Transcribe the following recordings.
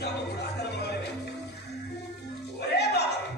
जातो पुढे त्याला बघायला. अरे बाबा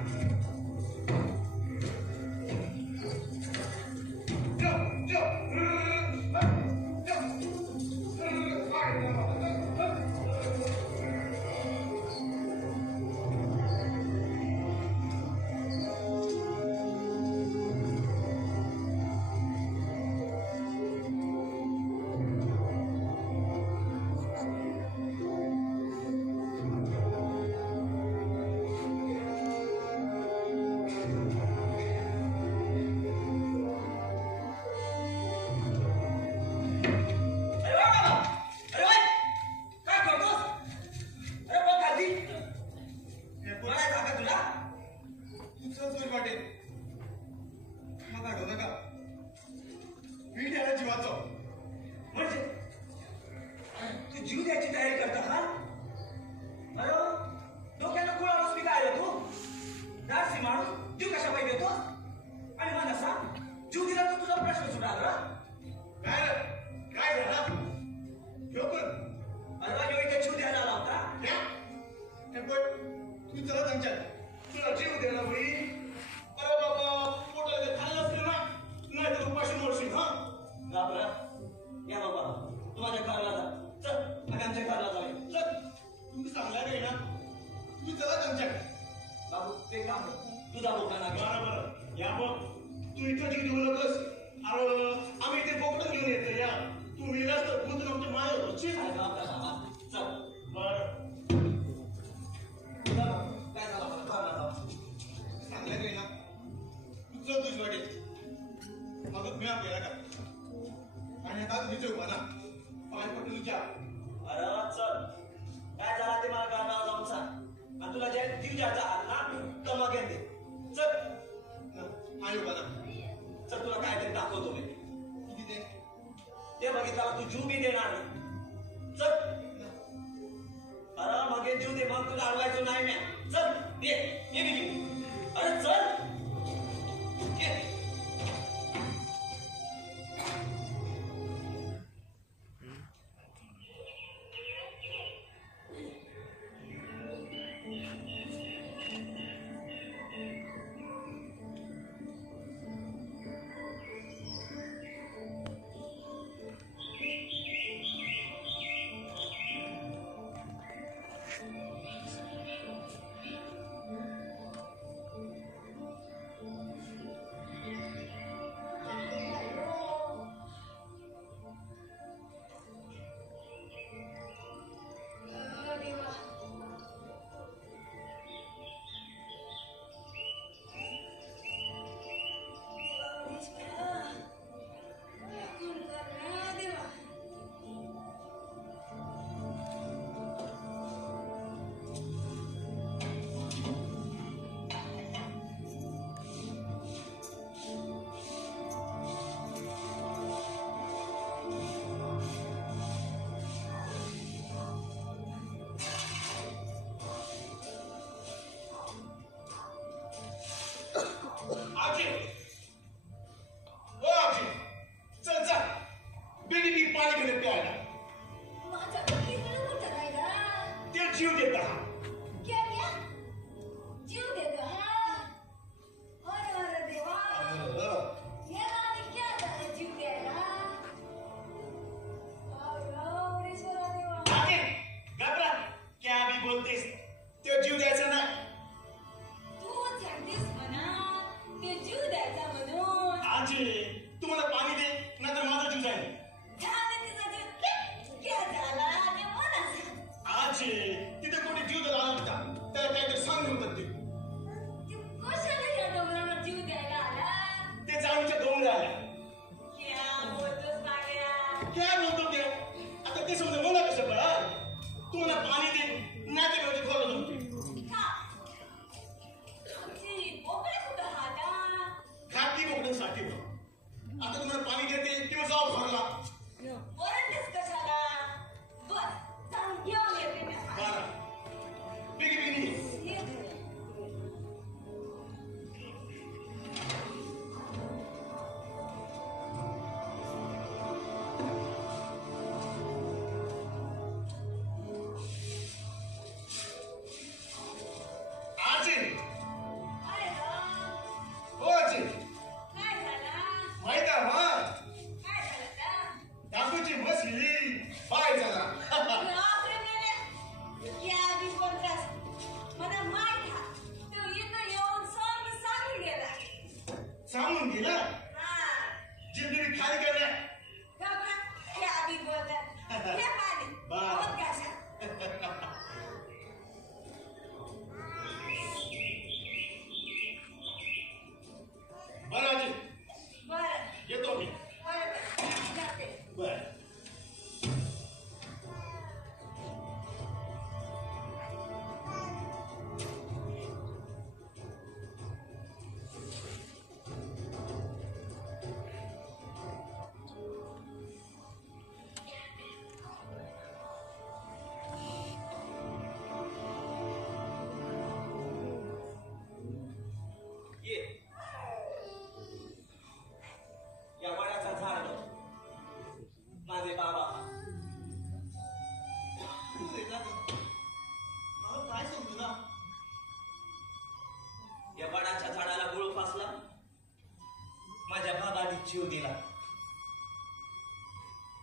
जीव दिला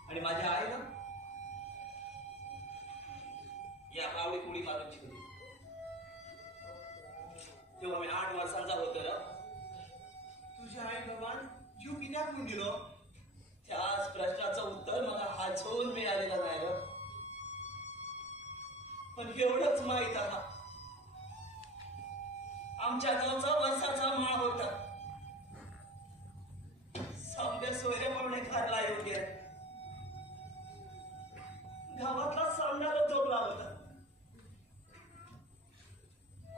आणि माझ्या आईनं या भावडी कुडी मारून जीव दिला. तेव्हा मी 8 वर्षांचा होतो ना. तुझ्या आई बाबान जीव कित्याक म्हणून दिलो? त्याच प्रश्नाचं उत्तर मला हाचवून मिळालेलं नाही ग. पण एवढंच माहित आहे, आमच्या गावचा वर्षाचा माळ होता. सामने सोयरे पाहुणे घरला येऊन गेले. गावातला सामनाला झोपला होता.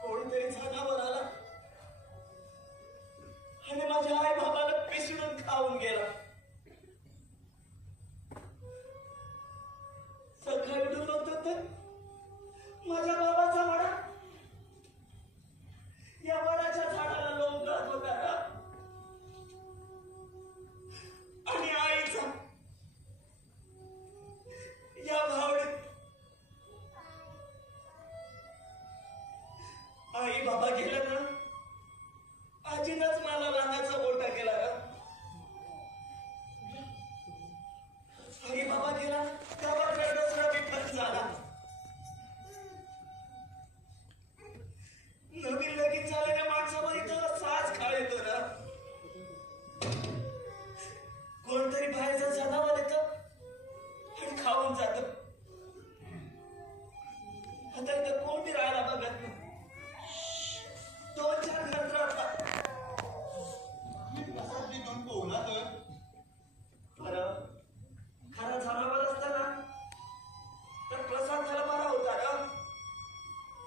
कोणतरी जनावर आला आणि माझ्या आई बाबाला पिसडून खाऊन गेला. सकाळी उठून बघतो तर माझ्या बाबाचा वडा या वडाच्या झाडाला लोंबकळत होता ग. आणि आईचा या भावडीत. आई बाबा गेला ना, आजीनच मला लहानाचा मोठा केला ग. आई बाबा गेला गावात रडसरा विठ्ठल झाला. नवीन लगीन झालेल्या माणसावर इथं साज खाळ येतो ना. कोणतरी बाहेरचं जनावर येतं आणि खाऊन जात. आता इथं कोणती राहायला बघत नाही. 2-4 घर राहतात. घेऊन पोहला तर बरं खरा जनावर असतं ना तर प्रसाद त्याला बरा होता ग.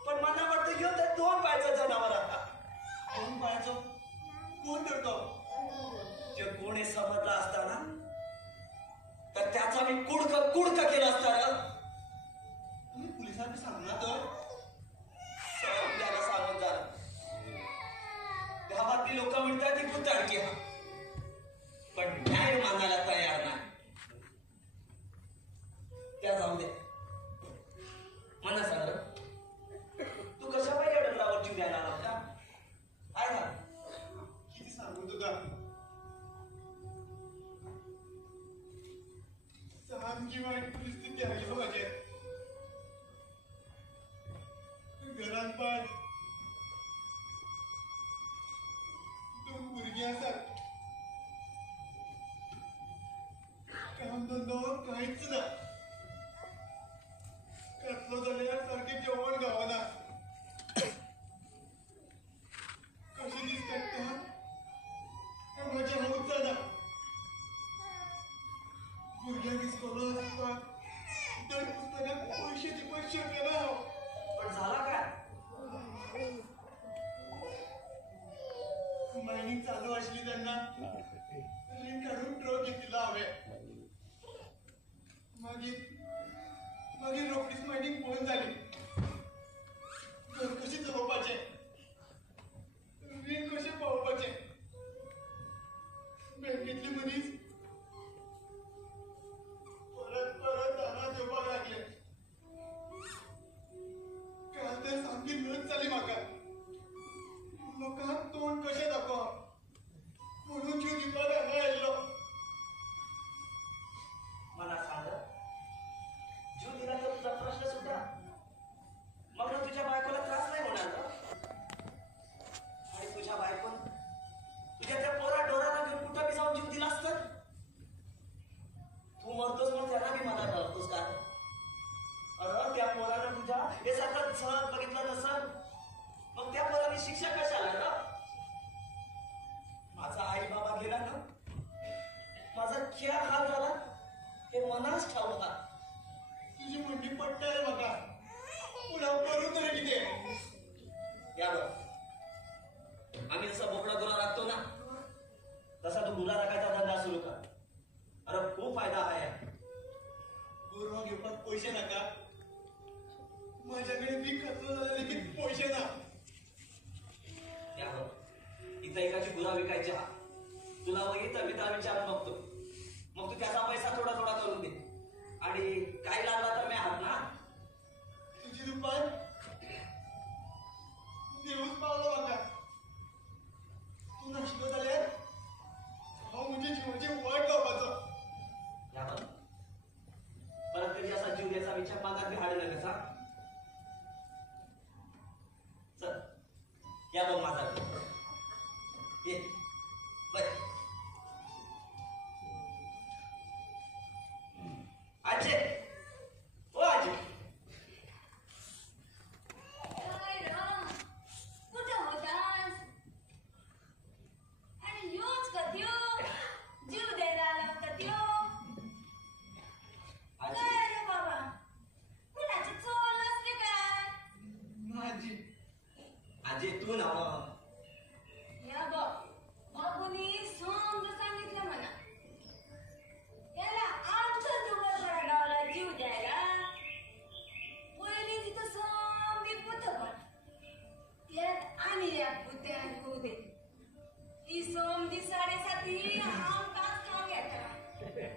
पण मला वाटतं घेऊ तर 2 पायचं जनावर आता. 2 पायाचं कोण करतो? जे कोणी समजला असताना तर त्याचा मी कुडक केला असता ग. तुम्ही पोलिसांनी सांगणार तर त्याला सांगून झालं. गावातली लोक म्हणतात ती भूताडकी हा, पण न्याय मानायला तयार नाही. त्या जाऊ दे. मला सांग तू कशा पाहिजे डंगरावर जीव द्यायला आला होता? काय झालं? किती सांगू तुका? सामकी वाईट परिस्थिती आली माझ्या घरात. पण 2 भुरगी आसात. काम धंदो काहीच ना. कसलो जाल्यार सारखे जेवण गावना. कशी दिसतात त्या माझ्या हाऊस जाना. भुरग्यांक इस्कोला आसतात दर पुस्तकात पैसे केला हांव. पण झाला काय? मायनिंग चालू असली त्यांना रीण काढून ट्रक घेतला हांवें. मागीर रोखडीच मायनिंग बंद जाली. घर कशें चलोवपाचें? रीण कशें पावोवपाचें? बँकेतले मनीस परत दारांत येवपाक लागले. काल तर सामकी लज जाली म्हाका. लोकांक तोंड कशें दाखोवप म्हणून जीव दिवपाक हांगा आयिल्लो. मला सांग जीव दिला तर तुझा प्रश्न सुद्धा. मग ना तुझ्या बायकोला त्रास नाही होणार का? आणि तुझ्या बायकोन तुझ्या त्या पोरा डोराला घेऊन कुठं बी जाऊन जीव दिला असतं. तू मरतोस मग त्यांना बी मला घालतोस का? अरे त्या पोरानं तुझ्या हे सगळं सहज बघितलं नसल मग त्या पोराची शिक्षा कशाला ना? माझा आई बाबा गेला ना, माझा क्या हाल झाला हे मनाच ठाऊक हा. तुझी म्हणणी पटते रे म्हाका. पुढे करू तरी कितें? या बघ, आम्ही जसा बोकडा गुरा राखतो ना तसा तू गुरा राखायचा धंदा सुरू कर. अरे खूप फायदा आहे. गोरवा घेवपाक पैसे नाका. माझ्याकडे बी खर्च झालेले की पैसे ना. या बघ, इथं एकाची गुरा विकायची हा. तुला बघितलं मी तर विचारून बघतो. मग तू त्याचा पैसा थोडा थोडा करून दे आणि काय लागला तर मी आहात ना. तुझी दुकान देऊच पावलो म्हाका. तू नाशिलो जाल्यार हांव म्हणजे जीवाची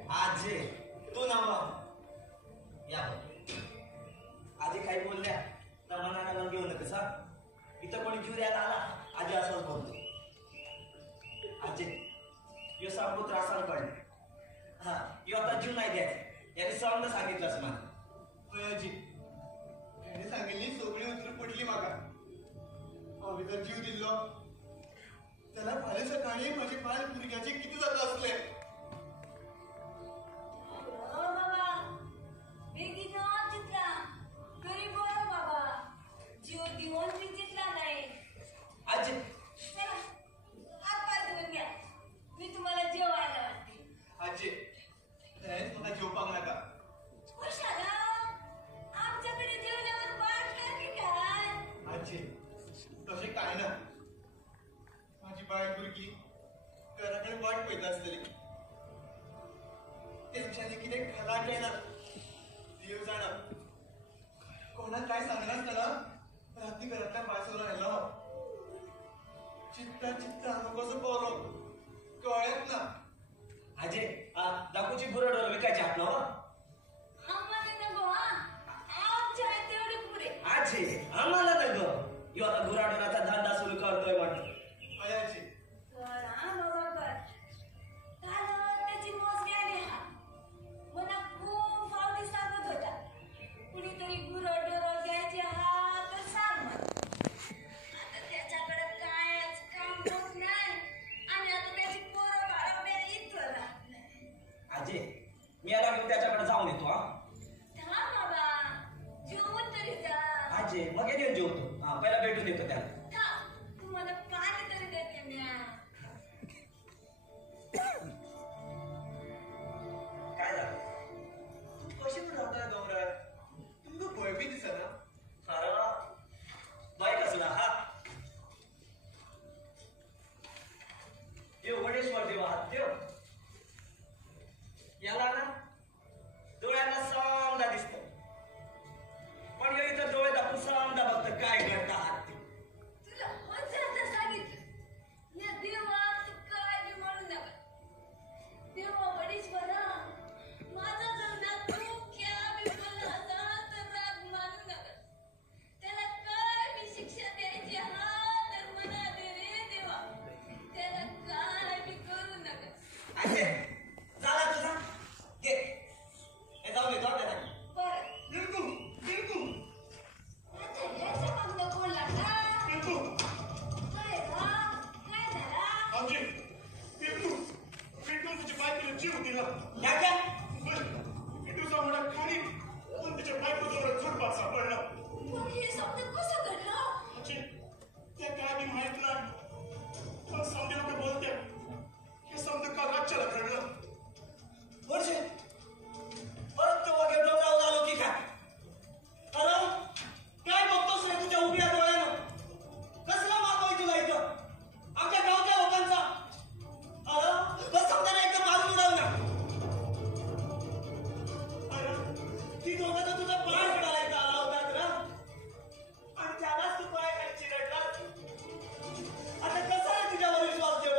आजी तू नाव या आजी काही बोलल्या तर मनाला घेऊ नका सा इथं कोणी जीव द्यायला आला आजी असंच बोलतो आजी यो सांगू त्रासाला पडले हा यो आता जीव नाही द्यायचा याने समजा सांगितलंच मला आजी त्याने सांगितली सगळी उतरून पडली माका आम्ही जर जीव दिलो त्याला फाल्या सकाळी माझे पाय भुरग्याचे किती जात असले आजी आजी त्यानेच मला जेवपाक नका आजी तसे काय ना माझी बाय भुरगी घराकडे वाट पळयत आसतली त्यांच्यानी कितें खाला केला देव जाणा कोणाक काय सांगनासतना राती घरांतल्यान भायर सरून आयलो चित्ता चित्ता हांव कसो पावलो कळ्ळेंच ना आजी दाखवची गुरं डोर विकायची हात ना आजी आम्हाला न ग यो आता गुराढोराचा धंदा सुरू करतोय म्हणतो आजी आजी मी याला घेऊन त्याच्याकडे जाऊन येतो आजी मग येऊन जेवतो हा पहिला भेटून येतो त्याला काय झालं कशी पण राहताय डोंगरात तुमका भय बी दिसना अरे बाय कसला हा देव वडेश्वर देव हात देव याला ना डोळ्याला समजा दिसत पण यो इथं डोळे दाखवून समजा बघत काय घडतं हात ते आहे झाला तुझा घे हे जाऊ दे जाऊ दे ना बिलकुल बिलकुल बिलकुल आजी बिलकुल बिलकुल तुझी बायकोला जीव दिला या क्या तुझा म्हणा खाली पण तिच्या बायकोजवळ झोडपा सापडला आजी त्या काय मी माहित नाही पण समजे लोक बोलते हे समजा काल रातच्याला घडलं वर्षे परत तो वगैरे डोंगरावर आलो की काय अरे काय बघतोस रे तुझ्या उभ्या डोळ्यानं कसला मागवय तुला इथं आमच्या गावच्या लोकांचा अरे बस समजा एकदम मारून उडव ना अरे ती दोघं तर तुझा पाय पडायला आला होता तर आणि त्यालाच तू पाय खाली चिरडला आता कसा रे तुझ्यावर विश्वास ठेवू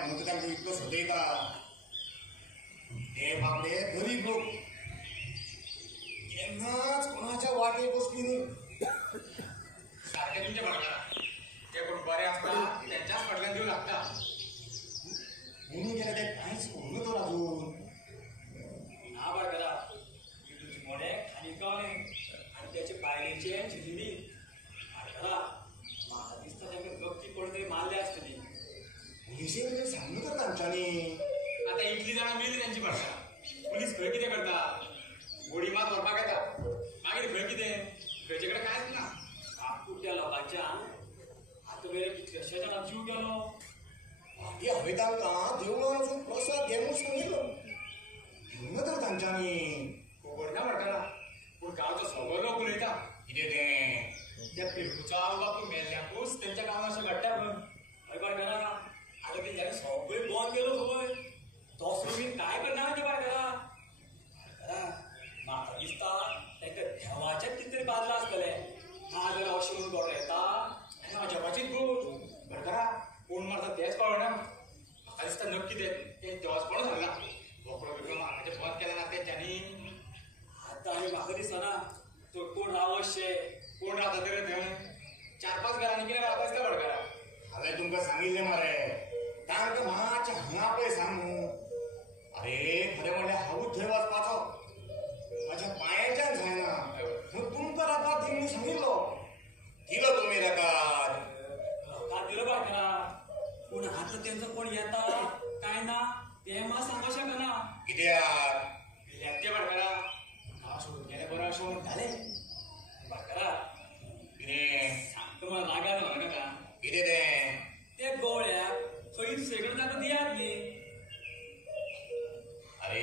नाहीत म्हणून तांकां इतलो सजयता ते बाबडे गरीब लोक केन्नाच कोणाच्या वाटेक बसपी न्ही सारखे तुमच्या बरोबर ते कोण बरे असता त्यांच्याच फाटल्यान देऊ लागता म्हणून गेल्या ते कांयच करूं तर अजून ना बाळगला मी तुझे मोडे खाली गावले आणि त्याचे पायरीचे झिलिडी बाळगला मला दिसतं त्याकडे गप्ती पडून तरी मारले असते पोलिसेक सांगू तर तांच्यांनी आता इतली जाणां मेली त्यांची भाषा पोलीस खंय कितें करता गोडी मात व्हरपाक येता मागीर खंय कितें खंयचे कडेन कांयच ना कुट्या लोकांच्या आता वेळे कितल्याशा जाणांक जीव गेलो मागीर हांवें तांकां देवळान वचून प्रसाद घे म्हूण सांगिल्लो घेवन तर तांच्यांनी खबर ना म्हणटाना पूण गांवचो सगळो लोक उलयता कितें तें त्या पिरकुचा बापूय मेल्ल्याकूच तेंच्या गांवांत अशें घडटा खंय हय बाळगला आता तेंच्यांनी सगळें बंद केलो खंय दसरो बीन काय करना ते बाळगला म्हाका दिसता तांकां देवाचेच कितें तरी बाजला आसतलें ना जाल्यार अशें म्हणून गडो येता आनी अजबाचीच गोट घडकरा कोण मारता तेच कळना म्हाका दिसता नक्की ते देवाच कोण सांगला बोकडो बिकडो मारपाचें बंद केलें ना तेंच्यांनी आतां आनी म्हाका दिसना तो कोण रावशे कोण रावता तरी थंय 4-5 घरांनी कितें रावता दिसता घडकरा हांवें तुमकां सांगिल्लें मरे तांकां मातशें हांगा पळय सांगू अरे खरें म्हणल्यार हांवूच थंय वचपाचो म्हाज्या पांयाच्यान जायना म्हूण तुमकां रावपाक दी म्हणून सांगिल्लो दिलो तुमी रेकार लोकांक दिलो बाळगला पूण आतां तेंचो कोण येता काय ना तें मात सांगूंक शकना कित्याक ते घडकरा गांव सोडून गेले बरो अशें म्हणटाले बाळगला कितें सांगता म्हणून रागान नाका कितें तें ते गवळ्याक खंय दुसरेकडे ताका दियात न्ही अरे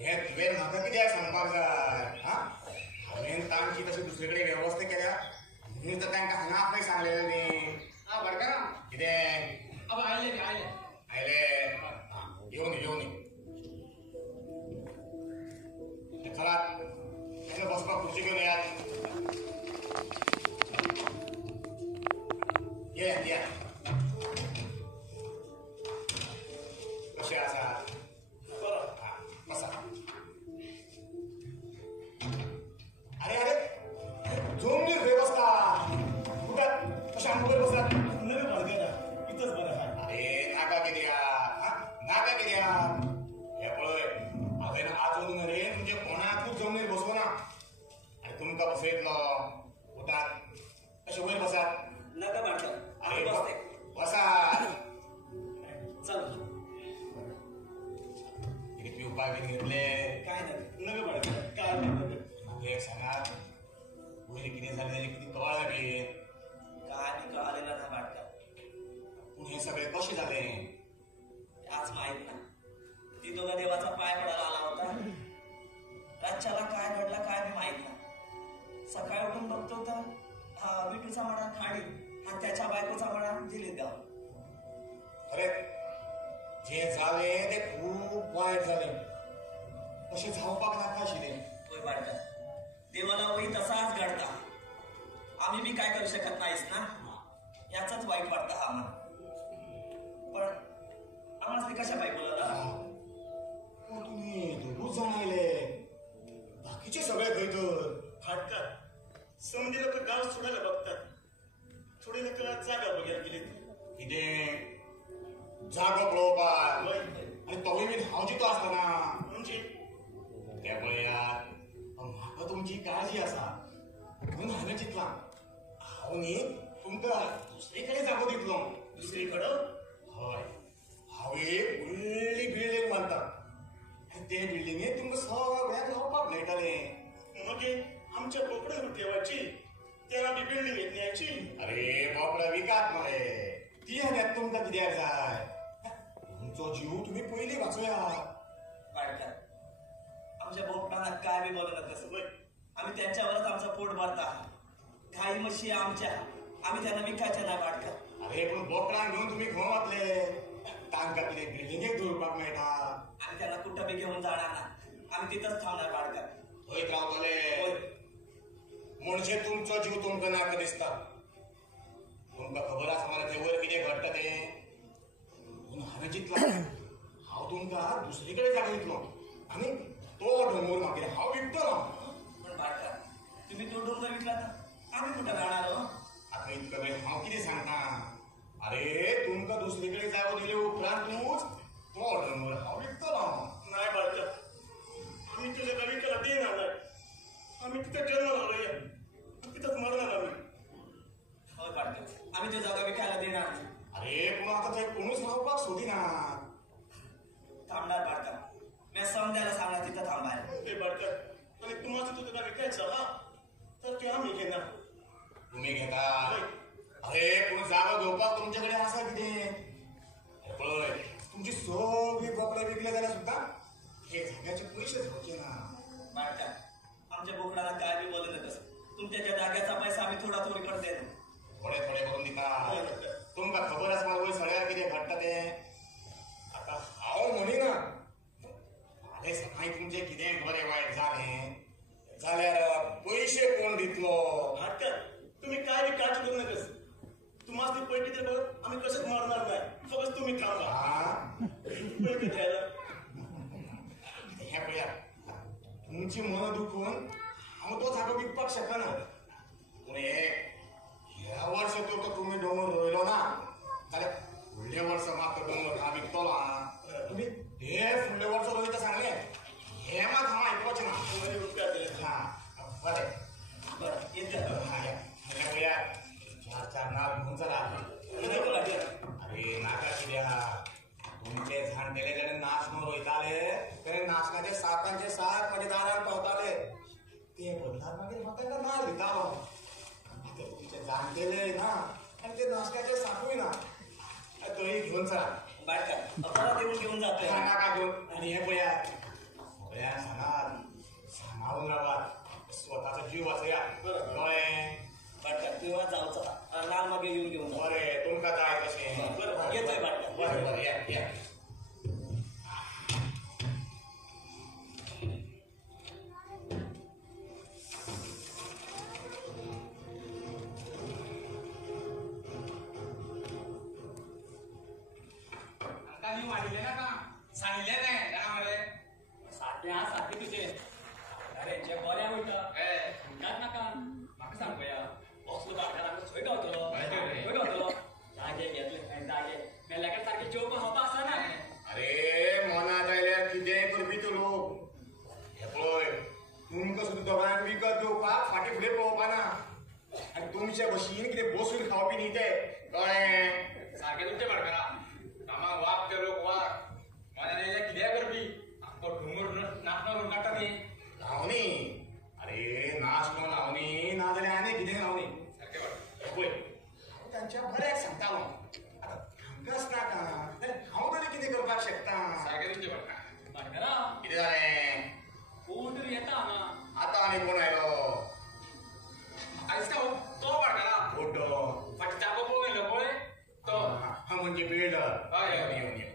हें तुवें म्हाका कित्याक सांगपाक जाय हा हांवें तांची तशी दुसरे कडेन वेवस्था केल्या म्हणून तर तांकां हांगा पळय सांगलेलें न्ही आ घडकरा कितें अब आयले न्ही आयले आयले येवन येवन खरात हांगा बसपाक खुर्ची घेवन येयात या कशें आसात बसा अरे अरे जमनीर वेवस्था कुठात कशें आमचे बसात नवे बाळगला इथंच बरं आहे अरे नाका कित्याक नाका कित्याक हे पळय हांवें आजून मेरेन म्हणजे कोणाकूच जमनीर बसोवना आनी तुमकां बसयतलो उठात कशें वयर बसात नाका बाळगला अरे आमी बसते बसात चल कितें पिवपाक बीन घेतले काय ना नवे बाळगला काय नाही म्हाका एक सांगात वयर कितें जालें जाल्यार कितें कळ्ळें बी काय बी कळालेलं ना बाळगला पूण हें सगळें कशें जालें आज माहित ना ती दोघा देवाचा पाय पडायला आला होता रातच्याला काय घडला काय बी माहित ना सकाळी उठून बघतो तर विटूचा मडा खाडी आणि त्याच्या बायकोचा मडा दिलीत गाव अरे जे जालें तें खूब वायट जालें अशें जावपाक नाका आशिल्लें होय बाळका देवाला वही तसाच घडता आम्ही बी काय करू शकत नाहीस ना याचाच वाईट वाटतं हा आम्हाला पण आम्हाला ते कशा पाहिजे बोलायला पूण तुमी दोगूच जाण आयले बाकीचे सगळे खंय तर फाटका समधी लोक गाव सोडायला बघतात थोडी लोक जागा बघायला गेली कितें जागो पळोवपाक होय आनी तोय बीन हांव चितो आसतना म्हणजे ते पळयात म्हाका तुमची काळजी आसा म्हणून हांवें चिंतलां हांव न्ही तुमकां दुसरे कडेन जागो दितलो दुसरीकडं हय हांव एक व्हडली बिल्डींग बांदतां आनी ते बिल्डिंगेक तुमकां सगळ्यांक रावपाक मेळटलें मगे आमच्या बोकडं ठेवायची त्याला बी बिल्डिंग येत न्यायची अरे बोकडां विकात मरे ती हाड्यात तुमकां कित्याक जाय तुमचो जीव तुमी पयलीं वाचोयात बाळका आमच्या बोपटांना काय बी बोलू नका होय आम्ही त्यांच्यावरच आमचं पोट भरता गाई म्हशी आमच्या आम्ही त्यांना विकायच्या नाही बाळका अरे पूण बोकडांक घेवन तुमी खंय वतले तांकां कितें बिल्डिंगेक दवरपाक मेळटा आम्ही त्यांना कुठं बी घेऊन जाणार ना आम्ही तिथंच थांबणार बाळका थंयच रावतले होय म्हणजे तुमचो जीव तुमकां नाका दिसता तुमकां खबर आसा मरे थंय वयर कितें घडटा तें पूण तुमका दुसरीकडे जावं दिले उपरांत तूच तो डोंगर हांव विकतलो. नाही बाळका, आम्ही तुझ्या गाविकाला देणार नाही. आम्ही तिथे जन्माला आलोय, तिथंच मरणार आम्ही. हो पाडते, आम्ही ते जागा विकायला देणार नाही. अरे पण आता ते कोणीच राहपाक सोदिना. थांबणार पाडता, मी समजायला सांगणार तिथं थांबायला. ते बाळका, आणि तुम्हाला तुझं गावी विकायचं हा तर ते आम्ही घेणार. तुम्ही घेता. अरे पण जागा घेवपाक तुमच्याकडे असा किती पळय. तुमची सगळी बोकडे विकले जाल्यार सुद्धा हे जाग्याचे पैसे जावचे ना. पाडता, आमच्या बोकडाला काय बी बोलू नकस. तुमच्या त्या जाग्याचा पैसा आम्ही थोडा थोडी करते. थोडे थोडे करून दिता. तुमका खबर आसा वय सगळ्यार कितें घडटा तें. आता हांव म्हणिना फाल्यां सकाळी तुमचें कितें बरें वायट जालें जाल्यार पैसे कोण दितलो. आता तुम्ही काय बी काळजी करू नकस. तुम्हाला पैकी ते बघ आम्ही कसेच मरणार नाही. फक्त तुम्ही थांबा. हा पैकी द्यायला हे पळया, तुमची मन दुखून हांव तो जागो विकपाक शकना. पूण ह्या वर्स तो तुम्ही डोंगर रोयलो ना जाल्यार फुडल्या वर्सा मात तो डोंगर हांव विकतलो. तुम्ही हे फुडल्या वर्सा रोयता सांगले हे मात हांव आयकुपाचें ना. तुम्हाला रुपया दिले. हा बरें. बरं, येते. हा या पळया, 4-4 नाल घेऊन चला. अरे नाका कित्याक तुमचे जाणटेले जेणे नाचणं रोयताले ते नाचण्याचे साकांचे साक माझ्या दारान पावताले. ते बदलात मागीर हांव तांकां नाल दितालो. आता तुमचे जाणटेले ना आनी ते नाचण्याचे साकूय ना. थंय घेऊन चला. बायका, परत येऊन घेऊन जातोय. नाका घेऊन. आनी हे पळया, सगळ्यांक सांगात सांबाळून रावात. स्वताचो जीव वाचयात. कळ्ळें. बाटका, तेव्हा जाऊचा लाल मागे येऊन घेऊन जा. बरें तुमकां जाय तशें. बरं, येतोय बाटका. बरें बरें या या. आता मी वाढले ना का सांगितले नाही ना मरे. साध्या साथी तुझे अरे जे बऱ्या होतं काय नका म्हाका सांग पया असलो बाटला आमकां खंय गावतलो खंय गावतलो. जागे घेतले खंय जागे मेल्याकडे सारखे जेवपा होता आसा ना. अरे मनात आयल्यार कितेंय करपी तो लोक. हे पळय तुमकां सुद्दां दोगांक विकत घेवपाक फाटीं फुडें पळोवपा ना. आनी तुमच्या भशेन कितें बसून खावपी न्ही ते. कळ्ळें. सारखे तुमचे भाडकारा कामाक वाग ते लोक वाग मनान येयल्या कितें करपी. आख्खो डोंगर नाचणार काडटा न्ही. लावणी. अरे नाचणो लावणी ना जाल्यार आनी कितें लावणी. सारखे भाडकारा. पळय हांव तांच्या बऱ्याक सांगतालो. आतां तांकांच नाका जाल्यार हांव तरी कितें करपाक शकता. सारखे तुमचे भाडकारा. भाटकारा कितें जालें. कोण तरी येता हांगा. आतां आनी कोण आयलो. आयज का तो भाडकारा फोटो. फाटी जागो पळोवन येयलो पळय तो. हा म्हणजे बिल्डर. हय, हय. येवन येवन.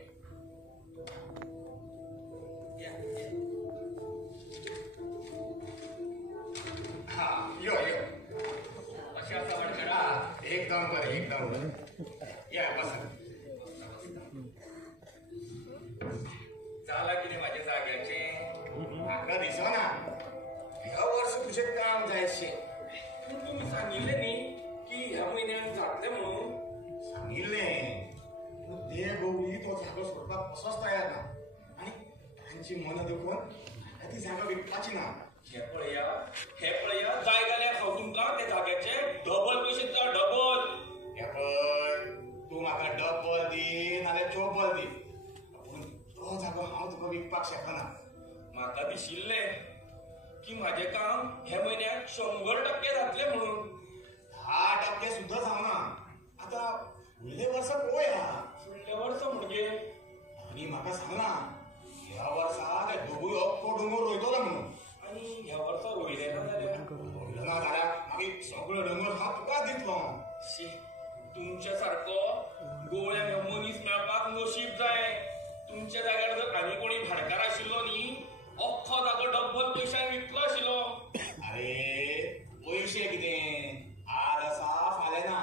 हा यो यो. अशें आसा भाटकारा. हा एकदम बरें एकदम बरें. या बसा. जाला कितें म्हाज्या जाग्याचें. म्हाका दिसना ह्या वर्स तुजें काम जायशें. पूण तुमी सांगिल्लें न्ही की ह्या म्हयन्यान जातलें म्हणून. सांगिल्लें पूण ते गोबी तो जागो सोडपाक कसोच तयार ना. आनी तांची मनां देखून म्हाका ती जागा विकपाची ना. हे पळया जाय जाल्यार हांव तुमकां त्या जाग्याचे डबल पयशे दिता. डबल. हे पळय तूं म्हाका डबल दी नाल्यार चोबल दी पूण तो जागो हांव तुका विकपाक शकना. म्हाका दिशिल्लें की म्हाजें काम हे म्हयन्याक 100% जातलें म्हणून. 10% सुद्दां जावना. आतां फुडले वर्सा पळोवया. फुडल्या वर्सा म्हणजे आनी म्हाका सांगना ह्या वर्सा ते दोगूय अख्खो डोंगर रोयतलो म्हणून. आनी ह्या वर्सा रोयलें ना जाल्यार रोयलो ना जाल्यार मागीर सगळो डोंगर हांव तुकाच दितलो. शी, तुमच्या सारको गोळ्यान हो मनीस मेळपाक नशीब जाय. तुमच्या जाग्यार जर आनी कोणी भाडकार आशिल्लो न्ही अख्खो जागो डब्बल पयशांक विकलो आशिल्लो. अरे पैसे कितें आज आसा फाल्यां ना.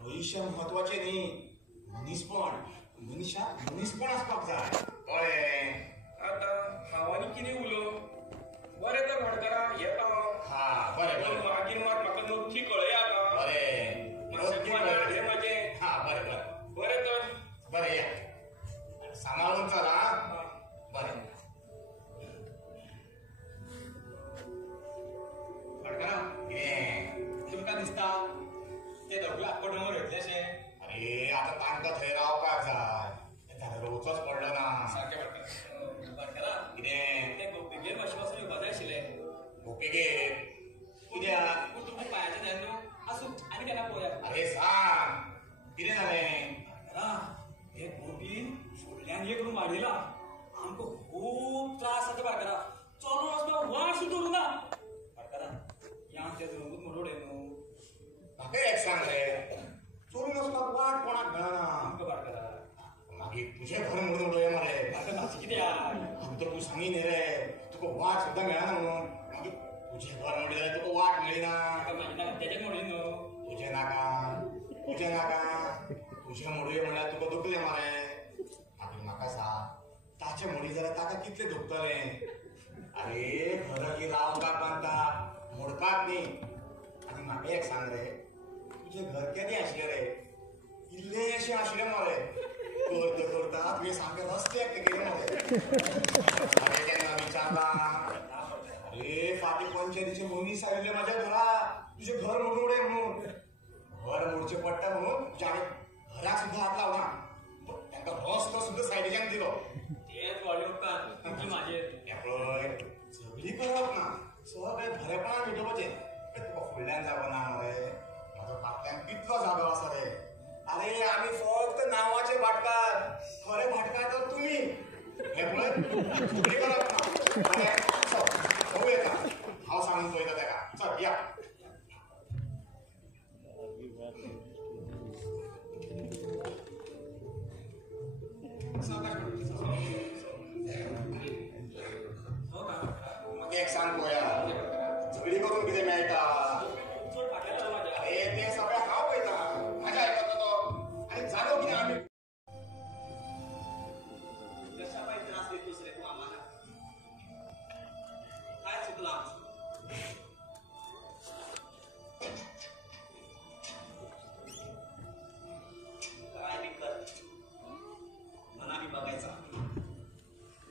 पैसे म्हत्वाचे न्ही मनीसपण. मनशाक मनीसपण आसपाक जाय. कळ्ळें. आतां हांव आनी कितें उलोव. बरें तर भाडकारा येता हांव. हा बरें पण बरें मागीर मात म्हाका नक्की कळया आतां. बरें. मातशें मनार हें म्हाजें. हा बरें बरें. बरें तर बरं या सांभाळून चला. बरं भडकरा तुमका दिसता ते दोघे आकडून घेतल्याशे. अरे आता तांका थंय रावपाक जाय त्याला रोजच पडलं ना. सारखे भडकरा कितें ते गोपिगेर मातशें वचून येवपा जाय आशिल्लें. गोपिगेर कित्याक? पूण तुमच्या पांयाचें ध्यान न्हू आसूं आनी केन्ना पळोवया. अरे सांग कितें जालें? भडकरा हे गोपीन फुडल्यान एक रूम वाडयला. आमकां खूब त्रास जाता भडकरा. चलून वचपाक वाट सुद्दां उरना. भडकरा या ते रूमूच म्हणून न्हू. म्हाका एक सांग रे, चोरून वचपाक वाट कोणाक मेळना. आमकां भडकरा मागीर तुजें घर म्हणून उडोवया मरे. भडकरा म्हाजें कित्याक? हांव तर तूं सांगी न्ही रे तुका वाट सुद्दां मेळना म्हणून. मागीर तुजें घर म्हणलें जाल्यार तुका वाट मेळिना. म्हाजें नाका तेजेंच म्हणलें न्हू. तुजें नाका तुजें मोडूय म्हणल्यार तुका दुखलें मरे. मागीर म्हाका सांग ताचें मोडी जाल्यार ताका कितलें दुखतलें. अरे घर ही रावपाक बांदता मोडपाक न्ही. आनी म्हाका एक सांग रे, तुजें घर केदें आशिल्लें रे? इल्लेशें आशिल्लें मरे. करता करता तुवें सामकें रस्त्याक तेगेलें मरे. हांवें केन्ना विचारलां अरे फाटीं पंचायतीचे मनीस आयिल्ले म्हाज्या घरा तुजें घर मोडून उडय म्हणून. घर मोडचें पडटा म्हणून तुज्या हांवें घराक सुद्दां हात लावना. तांकां रस्तो सुद्दां सायडीच्यान दिलो. तेच व्हडलें उपकार तुमचे म्हाजेर. हें पळय झगडी करप ना, सगळें खरेपणान विटोवपाचें. तुका फुडल्यान जागो ना मरे. म्हाजो फाटल्यान कितलो जागो आसा रे. अरे आमी फक्त नांवाचे भाटकार, खरे भाटकार तर तुमी. हें पळय झगडी करप ना. अरे चल हो येता हांव सांगून पळयता तेका. चल या. म्हाका एक सांग पळोवया झगडी करून कितें मेळटा? चड फाटल्यान राव म्हाज्या. अरे ते सगळें हांव पळयता. म्हाज्या आयकता तो. आनी जालो कितें आमी कशा पायी त्रास देतोस रे तू आम्हाला? काय चुकलं आमचं? काय बी कर, मना बी बघायचा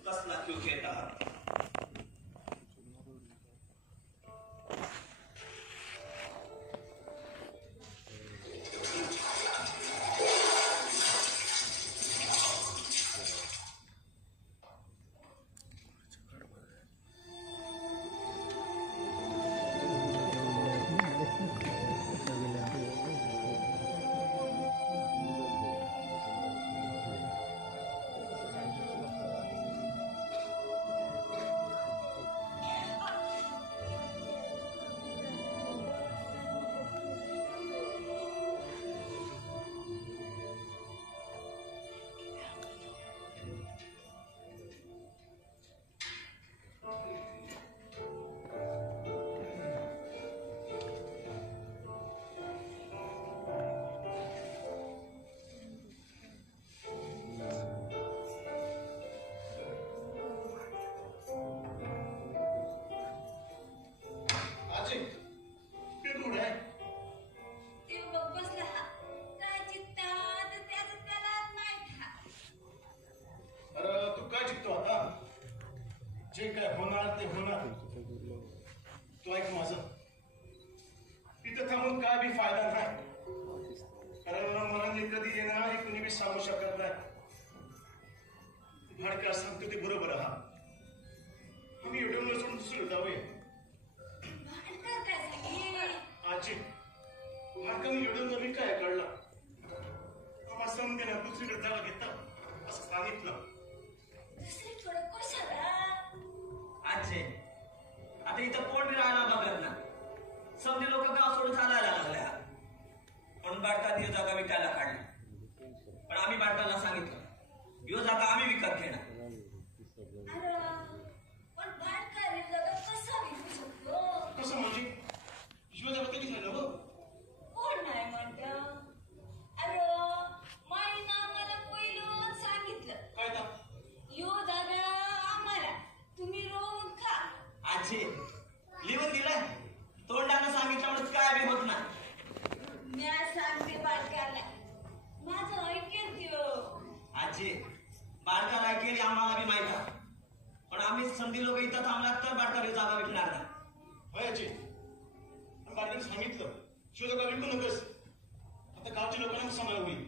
कसला क्यू खेळता. जे काय होणार ते होणार. तू ऐक माझं, तिथं थांबून काय बी फायदा नाही. कारण मनाने कधी येणार हे कुणी बी सांगू शकत नाही. भाडकार सांगतो ते बरोबर आहात. आम्ही एवढं सोडून दुसरं जाऊया. आजी भाडकाने एवढं नवीन काय कळलं. आम्हाला समजे ना दुसरीकडे जागा घेता असं सांगितलं. आजचे आता इथं कोण बी राहायला बघत ना. समजे लोक गाव सोडून चालायला लागल्या. म्हणून बाटका ती जागा विकायला काढली. पण आम्ही बाटकाला सांगितलं यो जागा आम्ही विकत घेणार. कसं म्हणजे शिव जागा कधी झालं हो? कोण नाही म्हणतं. अरे माईना मला पहिलं सांगितलं काय तर यो जागा आम्हाला तुम्ही रोवून खा. आजी लिहून दिलंय. तोंडानं सांगितल्यामुळे काय बी होत नाही. म्या सांगते बाटक्याला आजी बाडका ऐकेल आम्हाला बी माहित आहे पण आम्ही समधी लोक इथं थांबलात तर बाडका जागा विकणार नाही होय आजी पण बाडकाने सांगितलं शिव जागा विकू नकोस आता गावच्या लोकांना सांगायला होईल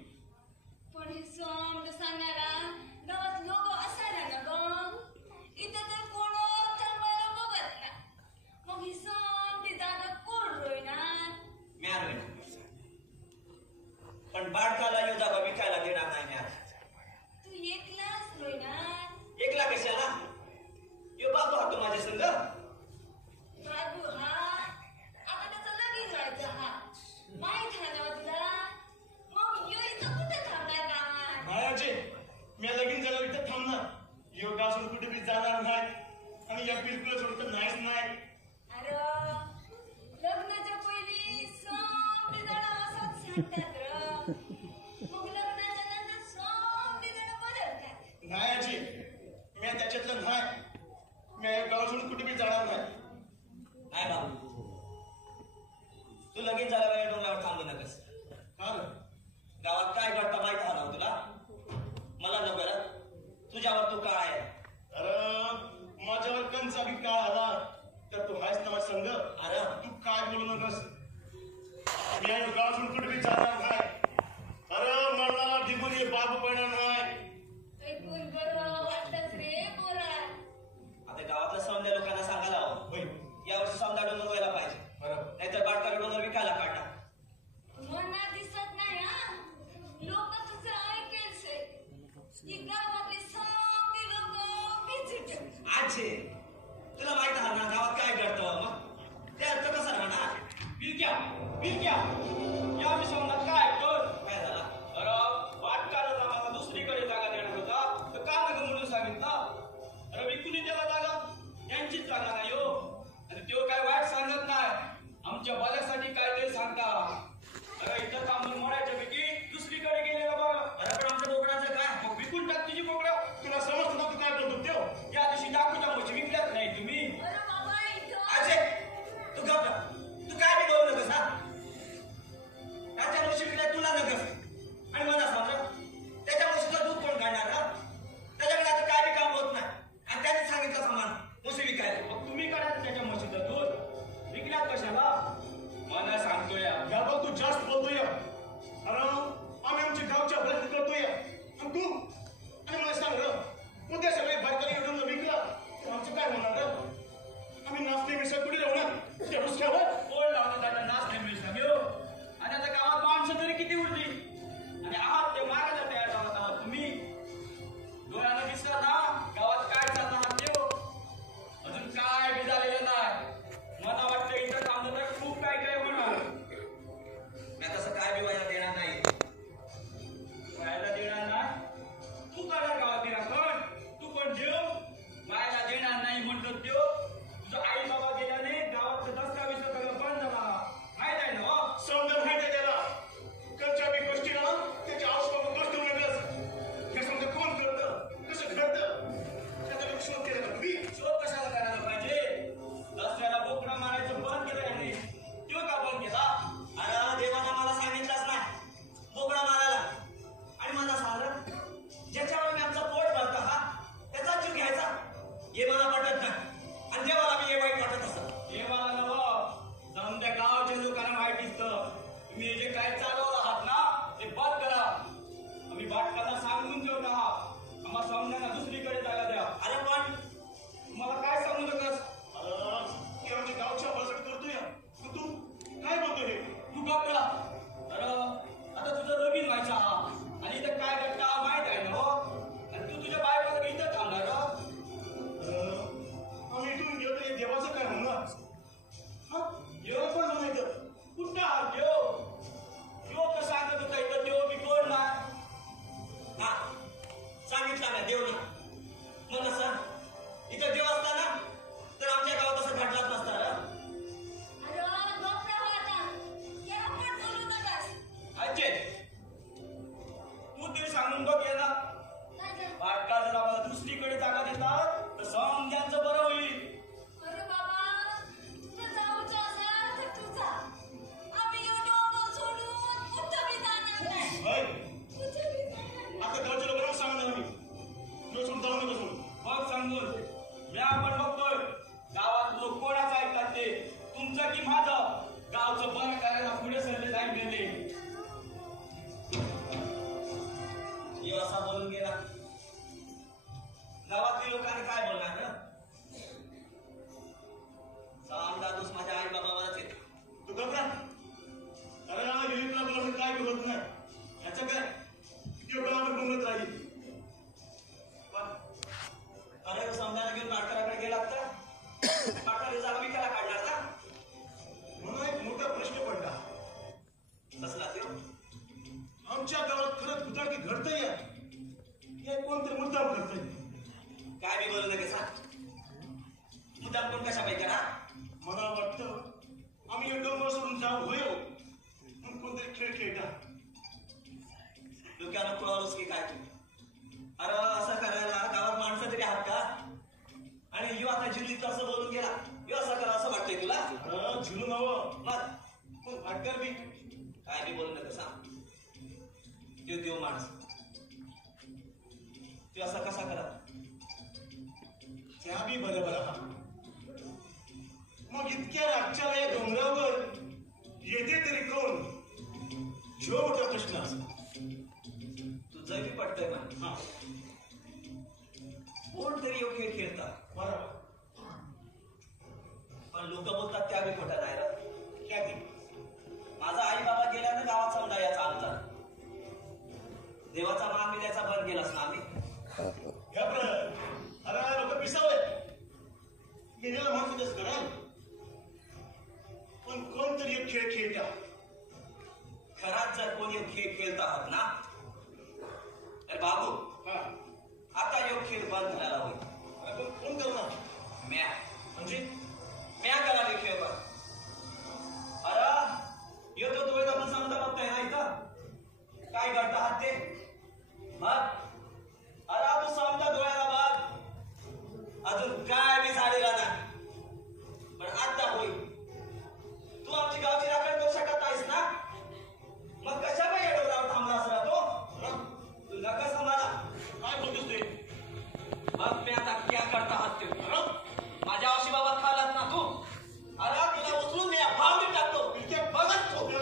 पण हे समज सांगणारा गावात लोक असायला ना ग इथं तर कोण थांबायला बघत ना मग ही समधी जागा कोण रोयणार म्या रोयणार पण बाडकाला यो जागा विकायला देणार नाही म्या तू एकलाच रोयणार एकला कशाला यो बाबू हा तो माझ्या संग बाबू हा आता त्याचं लगीन व्हायचं हा माहित आहे ना तुला मग यो इथं कुठे थांबणार गावात नाही आजी मी लगीन झालं इथं थांबणार योग असून कुठे बी जाणार नाही आणि या बिलकुल सोडून तर नाहीच नाही अरे लग्नाच्या पहिली समधी जण असंच सांगतात र मग लग्नाच्या नंतर समधी जण बदलतात नाही आजी मी त्याच्यातलं नाही मी या गाव सोडून कुठे बी जाणार नाही नाही बाबू तू लगीन झाल्या वेळेला डोंगरावर थांबू नकस हा ना गावात काय घडतं माहित आहे ना तुला मला न बरं तुझ्यावर तू काय आहे अरे माझ्यावर कंचा बी काळ आला तर तू आहेस ना माझ्या संग अरे तू काय बोलू नकस मी या गाव सोडून कुठे बी जाणार नाही अरे मरणाला ढिगुरी बाबू पडणार नाही ऐकून बरं वाटतंच रे बोला आता गावातल्या समध्या लोकांना सांगायला हवं होय यावर्षी समजा डोंगर व्हायला पाहिजे बरोबर नाहीतर बाडका डोंगर विकायला काढणार मना दिसत नाही हा लोक तुझं ऐकेलसे ही गावातली समधी लोक विजिट आजी तुला माहित आहे ना गावात काय घडतं मग ते अर्थ कसं राहणार बिलक्या या विषयात काय ऐकतोस काय झाला अरे वाटकाला आम्हाला दुसरीकडे जागा देणार होता तर का नका म्हणून सांगितलं अरे विकून त्याला जागा यांचीच जागा नाही हो आणि तो काय वाईट सांगत नाही आमच्या भल्यासाठी काय ते सांगता अरे इथं थांबून मोडायच्या पैकी दुसरीकडे गेलेला बघा अरे पण आमच्या बोकडाचं काय मग विकून टाक तुझी बोकडं तुला समजतं ना तू काय बोलतो देव या दिवशी डाकूच्या म्हशी विकल्यात नाही तुम्ही अरे बाबा इथं आजी तू गप ना. तू काय बी बोलू नकस हा त्याच्या म्हशी विकल्या तुला नकस आणि मला सांग त्याच्या म्हशीचं दूध कोण काढणार ना त्याच्याकडे आता काय बी काम होत नाही आणि त्याने सांगितलं समान म्हशी विकायला मग तुम्ही काढा त्याच्या म्हशीचं दूध विकल्यात कशाला मला सांगतोय याबद्दल तू जास्त बोलतोय अरे आम्ही आमच्या गावच्या भल्यासाठी करतोय आणि तू आणि मला सांग र उद्या सगळे बायकाला एवढं विकला तर आमचं काय होणार र आम्ही नाचणे मिसळ कुठे राहणार त्या रुसक्यावर कोण लावलं त्याला नाच नाही मिळू सांगू आणि आता गावात माणसं तरी किती उरली आणि आहात ते मारायला तयार झाला आहात तुम्ही डोळ्यानं दिसला ना गावात काय चालणार आहात ते हो. अजून काय बी झालेलं नाही मला वाटतं इथं थांबलं तर खूप काय काय होणार मी तसं काय बी व्हायला देणार नाही व्हायला देणार नाही तू काढा गावात राखण तू कोण देव व्हायला देणार नाही म्हणतो देव तुझं आई बाबा गेल्याने गावातलं दसरा सगळं बंद झाला माहित आहे ना हो? समजा माहिती आहे त्याला कडच्या बी गोष्टी ना त्याच्या आसपास गोष्ट वेगळंच हे समजा कोण करतं कसं घडतं त्याचा लक्ष केलं का तुम्ही शोध कशाला करायला पाहिजे दसऱ्याला बोकडं मारायचं बंद केलं याने तो का बंद केला अरे देवानं मला सांगितलंच नाही बोकडा मारायला आणि मला सांग ज्याच्यावर मी आमचा पोट भरतो हा त्याचा जीव घ्यायचा हे मला पटत नाही आणि देवाला मी हे वाईट वाटत असत हे मला नवं समजा गावच्या लोकांना माहिती दिसतं तुम्ही जे काय चालवलं आहात ना ते बंद करा आम्ही बाटकाला सांगून देऊ ना आम्हाला समजायला दुसरीकडे जायला द्या अरे पण तुम्हाला काय सांगू नकस की आमच्या गावच्या भल्यासाठी करतोय मग तू काय बोलतोय हे तू गप्प करा अरे आता तुझं लगीन व्हायचं हा आणि इथं काय घटना हा माहित आहे ना हो आणि तू तुझ्या बायकोला इथं थांबणार हो. आम्ही इथून गेलो तर देवाचं काय होणार हा देव कोण म्हणायचं कुठं हा देव तर सांगत होता इथं देव बी कोण नाही हा सांगितलं ना देव ना मग कसं इथं देव असताना तर आमच्या गावात असं घडलाच नसता रे. अरे गप्प राहा आता या पण बोलू नकास अजय तू तरी सांगून बघ ना काय झालं? बाटका जर आम्हाला दुसरीकडे जागा देतात तर समजांचं बरं होईल अरे बाबा तुला जाऊचं असेल तर तू जा आम्ही यो डोंगर सोडून कुठं बी जाणार नाही होय कुठं बी जाणार नाही. आता गावच्या लोकांना सांगणार यो असा बोलून गेला. गावातली लोकांनी काय बोलणार ना? समजा दोष माझ्या आई बाबावरच येतो. तू घबरा. अरे विवेकला बोलून काय बोलत नाही. याचं काय एवढं बोलत राहील. अरे समजायला घेऊन पाटकराकडे गेलात का? पाटकर जागा विकायला काढणार ना? म्हणून एक मोठा प्रश्न पडला. कसला त्यो? आमच्या गावात खरंच गुदाकी घडतंय हे कोणतरी मुद्दाम करतंय. काय बी बोलू नका सांग. मुद्दाम कोण कशापैकी ना? मला वाटतं आम्ही हे डोंगर सोडून जाऊ होय पण कोणतरी खेळ खेळता. डोक्यानं कुळालोस की काय तू? अरे असं करायला गावात माणसं तरी आहात का? आणि यो आता जिल्लीत असं बोलून गेला. यो असं करा असं वाटतंय तुला? झुलू नवं मग पण भाटकर बी काय बी बोलू नका सांग. त्यो देव माणूस तू असा कसा करा? त्या बी बरोबर आहात. मग इतक्या रातच्याला या डोंगरावर येते तरी कोण? जो मोठा प्रश्न असा. तुझं बी पटतंय पण हा कोण तरी यो खेळ खेळतात बरोबर. पण लोक बोलतात त्या बी खोटा नाही रे. क्या ते माझा आई बाबा गेल्यानं गावात समजा या चालू झाला. देवाचा मान मी द्यायचा बंद केलास ना आम्ही. अरे लोक पिसावले गेलेला माणूस तसं कराल. पण कोणतरी एक खेळ खेळता. खरात जर कोणी खेळ खेळत आहात ना तर बाबू हा आता यो खेळ बंद झाला होईल. अरे पण कोण करणार? म्या म्हणजे म्या करावी खेळ बंद. अरे यो तो डोळे आपण समजा बघताय ना इथं काय करता आहात ते बघ. अरे तू समजा डोळ्याला बघ. अजून काय बी झालेला नाही पण आता होईल. तू आमची गावची राखण करू शकत नाहीस ना? मग कशा काय या डोळ्यावर थांबला असला तो? तू नका सांभाळा. काय बोलतोस ते? मग मी आता क्या करता आहात ते? माझ्या औषधाबाबत खालात ना तू? अरे तुला उचलून मी भावडी टाकतो. बघत तो.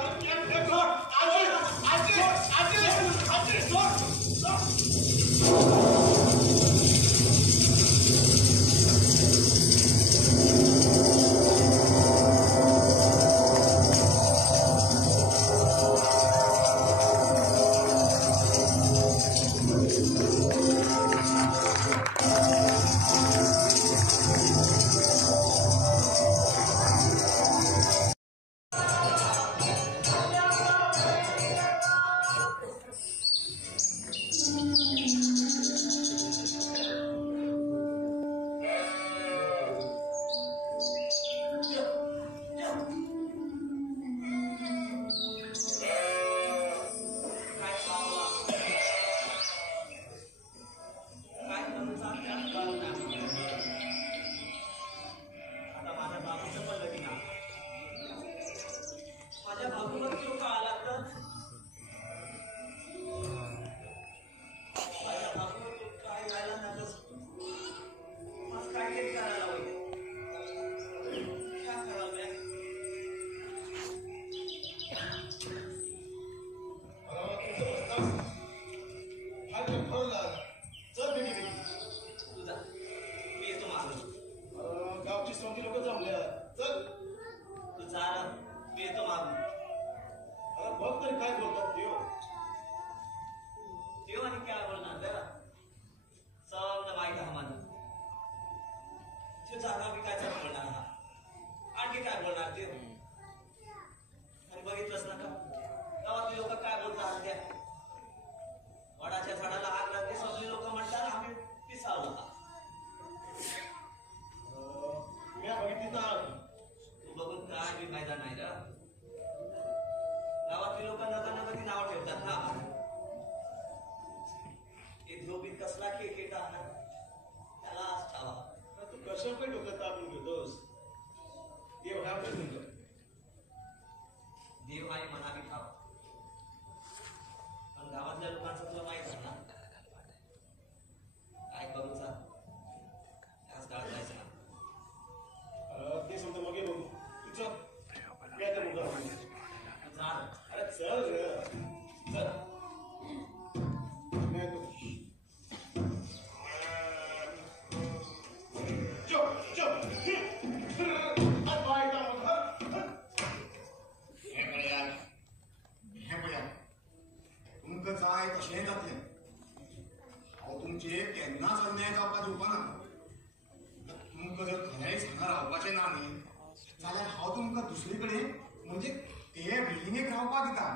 चल रे. चल. कशेंय जातलें हांव तुमचे केन्नाच अन्याय जावपाक दिवपाना तुमकां जर खरेंच हांगा रावपाचें ना न्ही जाल्यार हांव तुमकां दुसरे कडेन म्हणजे ते बिल्डिंगेक रावपाक दिता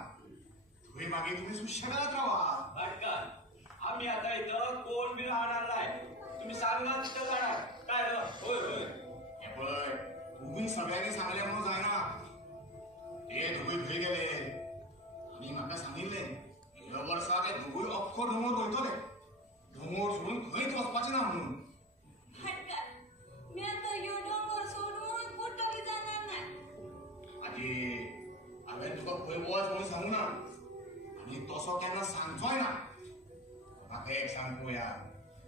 थंय मागीर तुमी सुशेगाद रावा भाटकार आम्ही आता इथं कोण बी राहणार नाही तुम्ही सांगा तिथं जाणार काय रे होय होय हे पळय तुम्ही सगळ्यांनी सांगले म्हणून जायना ते दोगूय थंय गेले आनी म्हाका सांगिल्लें ह्या वर्सा ते दोगूय अख्खो डोंगर वयतले डोंगर सोडून खंयच वचपाचें ना म्हणून भाटकार मी आता ह्यो डोंगर सोडून कुठंही जाणार नाही आजी हांवें तुका खंय वच म्हणून सांगू ना आनी तसो केन्ना सांगचोय ना म्हाका एक सांग पळोवया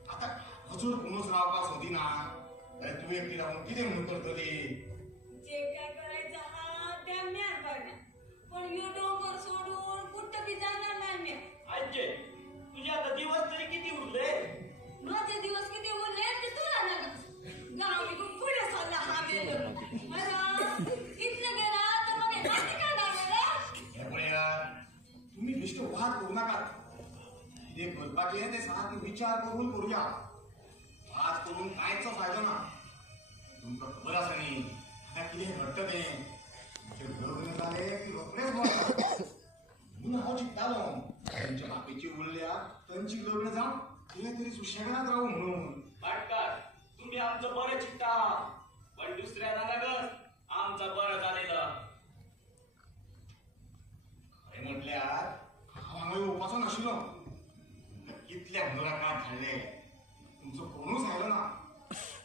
आतां हजूर कोणूच रावपाक सोदिना जाल्यार तूं एकटी रावून कितें म्हणून करतली जे काय करायचं हा त्या म्या करणार पण ह्यो डोंगर सोडून कुठंही जाणार नाही मी ऐके तुझे आता दिवस तरी किती उरले माझे दिवस किती उरले ते तुला ना गाव निघून पुढे चालला हा गेलो अरे इथलं गेला तर मग हे माती काय लागलं हे पळया तुम्ही बेश्टे वाद करू नाका कितें करपाचें तें सारकें विचार करून करुया वाद करून कांयच फायदो ना तुमकां खबर आसा न्ही आतां कितें घडटा तें तुमचें लग्न जालें की रोखडेंच वळटा म्हणून हांव चिंत्तालो तुमच्या बापेची उरल्याक तांची लग्न जावन कितें तरी सुशेगाद रावूं म्हणून भाटकार तुम्ही आमचं बरं चित्ता पण दुसऱ्या जाणारच आमचं बरं झालेलं खरें म्हटल्यार हांव हांगा येवपाचो नाशिल्लो कितल्या मनोराकांत धाडले तुमचो कोणूच आयलो ना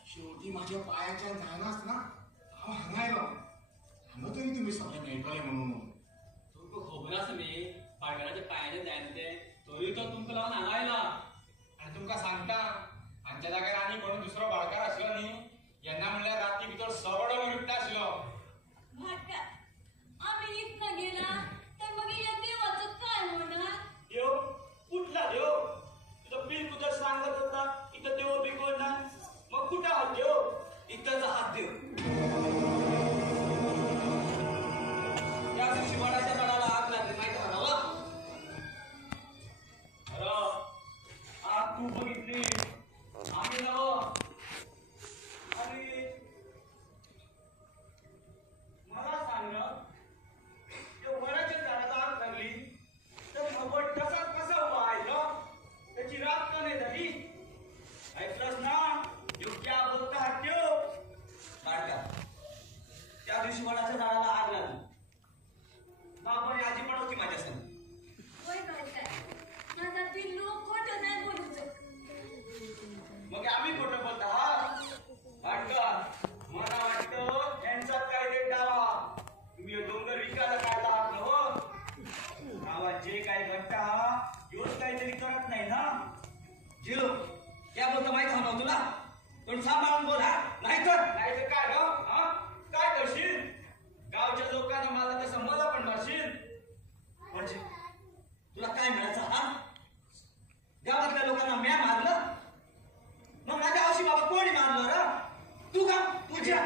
शेवटी म्हाज्या पांयाच्यान जायनासतना हांव हांगा आयलो हांगा तरी तुमी सगळे मेळटले म्हणून तुमकां खबर आसा न्ही पाडकाराच्या पांयाचे जायना ते तरी तो तुमकां लागून हांगा आयला आणि तुमका सांगता आमच्या जाग्यार आनी कोण दुसरो भाडकार आसलो न्ही येन्ना म्हणल्यार राती भितर सगळो विकता आसलो भाटकार आम्ही इथनं गेला तर मग या देवाचं काय होणार देव कुठला देव तुझं बिल तुझं सांगत होता इथं देव बिकोल ना मग कुठं हात देव इथंच हात देव या दिवशी वडाच्या झाडाला आग लागली माहिती आहे ना अरे आग तू बघितली आम्ही नव आणि मला सांग त्या वडाच्या झाडाला आग लागली तर खबर तसाच कसा उभा आहे ग त्याची रात का नाही झाली ऐकलंस ना योग्य बोलता हट्यो बाळका त्या दिवशी वडाच्या झाडाला आग लागली बापाने आजी पण होती माझ्या संग होय भाटकार माझा पिल्लू खोटं नाही बोलूच मग आम्ही खोटं बोलता हा बाळका मला वाटतं यांच्यात काय ते डावा तुम्ही डोंगर विकायला काढला आहात ना हो गावात जे काही घडता योच काहीतरी करत नाही ना जिलो क्या बोलतो माहित आहे ना तुला पण सांभाळून बोला नाहीतर काय ग हा काय करशील गावच्या लोकांना मला तसं मला पण मारशील म्हणजे तुला काय मिळायचं हा गावातल्या लोकांना म्या मारलं मग माझ्या औशी बाबा कोणी मारलं र तू का तुझ्या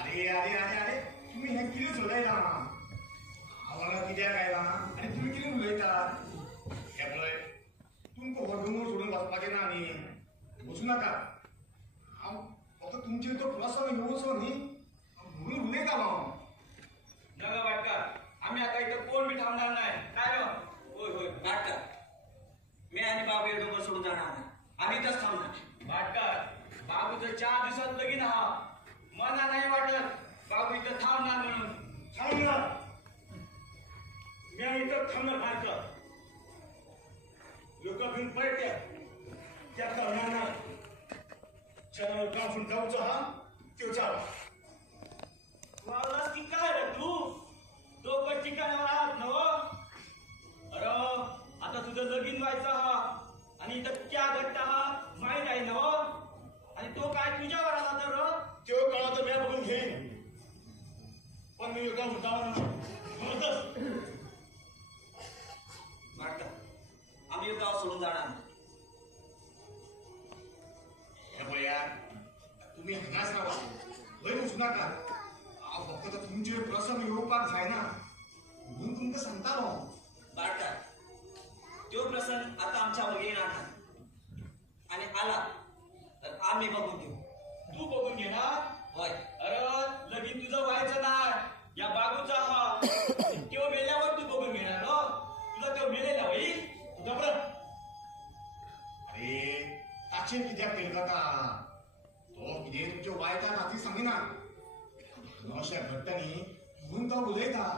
अरे अरे अरे अरे तुम्ही हे कितें उलयता आम्हाला कित्याक आयला आनी तुमी कितें उलयता हे पळय तुमकां हो डोंगर सोडून वचपाचें ना न्ही वचूं नाका हांव फक्त तुमचेर तो प्रसंग येवचो न्ही म्हणून उलयतालो हांव नग वाटकार आम्ही आता इथं कोण बी थांबणार नाही काय रे होय होय वाटकार मी आणि बाबू हे डोंगर सोडून जाणार नाही आम्ही इथंच थांबणार वाटकार बाबूचं 4 दिवसात लगीन हा मला नाही वाटत बाबू इथं थांबणार म्हणून थांबणार मी इथं थांबणार भारतात लोक घेऊन पळत्या त्या कारणानं चॅनल काढून जाऊचा हा तो चावा वावलास की काय रे तू डोकं ठिकाणावर आहात ना हो अरे आता तुझं लगीन व्हायचं हा आणि इथं क्या घट्टा हा माहीत आहे ना हो आणि तो काय तुझ्यावर आला तर तो काळा तर मी बघून घेईन पण मी योगा जाणार म्हणतच वाटतं आम्ही गाव सोडून जाणार नाही. हे पळया तुम्ही हांगाच रावा खंय वचूं नाका हांव फक्त तुमचेर प्रसंग येवपाक जायना म्हणून तुमकां सांगतालो बाळका तो प्रसंग आता आमच्या येणार नाही. आणि आला तर आम्ही बघून घेऊ. तू बघून घेणार? होय. अरे लगीन तुझं व्हायचं नाही. या बागूचा हा तो मेल्यावर तू बघून घेणार हो. तुला तो मेलेला होईल. घबरा. अरे ताचे कित्याक केलं का तो कितें तुमच्या वायटा नाती सांगिना अशा घट्टांनी म्हणून तो उलयता.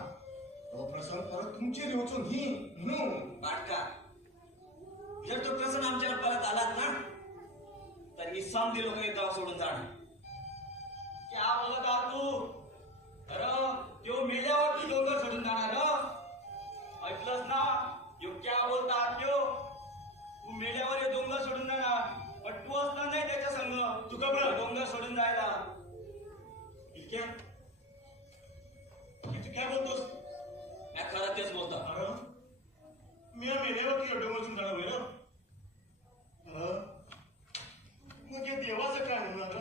तो प्रसंग परत तुमचेर येवचो न्ही म्हणून. बाटका, जर तो प्रसंग आमच्यावर परत आलात ना तर ही समधी लोक हे गाव सोडून जाणार. क्या बोलत आहात तू? अरे तो मेल्यावर तू डोंगर सोडून जाणार हो. ऐकलंस ना? यो क्या बोलतात त्यो? तू मेल्यावर हे डोंगर सोडून जाणार. पण तू असणार नाही त्याच्या संग. तू घबरा. डोंगर सोडून जायला. इतक्या तू काय बोलतोस? मी खरं तेच बोलतो. अरे मी मेल्यावर की एवढं वाचून जाणार वेळ. मग या देवाचं काय होणार?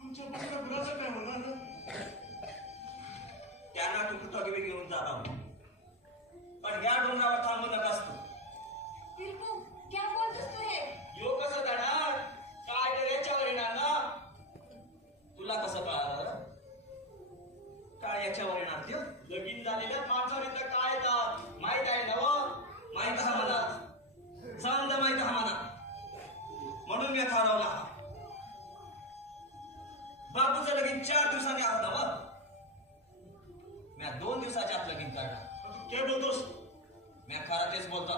आमच्या बाईला गुराचं काय होणार? त्यांना तू कुठं घेऊन जात आहोत. पण या डोंगरावर थांबू नकास तू. पिरकू, क्या बोलतोस तू हे? यो कसं जाणार? काय तर याच्यावर येणार ना. तुला कसं कळालं? काय याच्यावर येणार त्यो? लगीन झालेल्या माणसावर इथं काय येतात माहित आहे ना व? माहित हा मला. चांगलं माहित हा मला. म्हणून मी ठरवला हा. बापूचं लगीन 4 दिवसांनी आहोत ना व? मी 2 दिवसाच्या आत लगीन करणार. तू काय बोलतोस? मी खरं तेच बोलतो.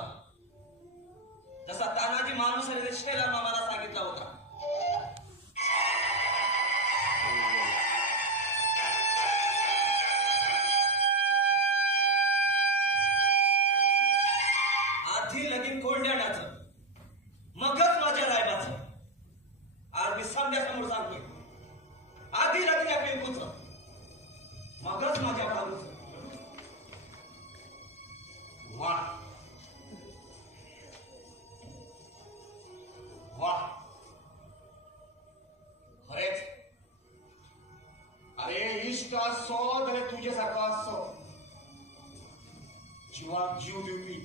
जसा तानाजी माणूस आणि रिश्तेदार मला सांगितला होता. आधी लगीन कोंड्याचं मगच माझ्या रायबाचं. आज मी समोर सांगतोय. आधी लगीन या पिंकूचं मगच माझ्या बाबूचं. वाह वाह. खरेच अरे इष्ट असो जाल्यार तुझे सारको असो. जिवाक जीव दिवपी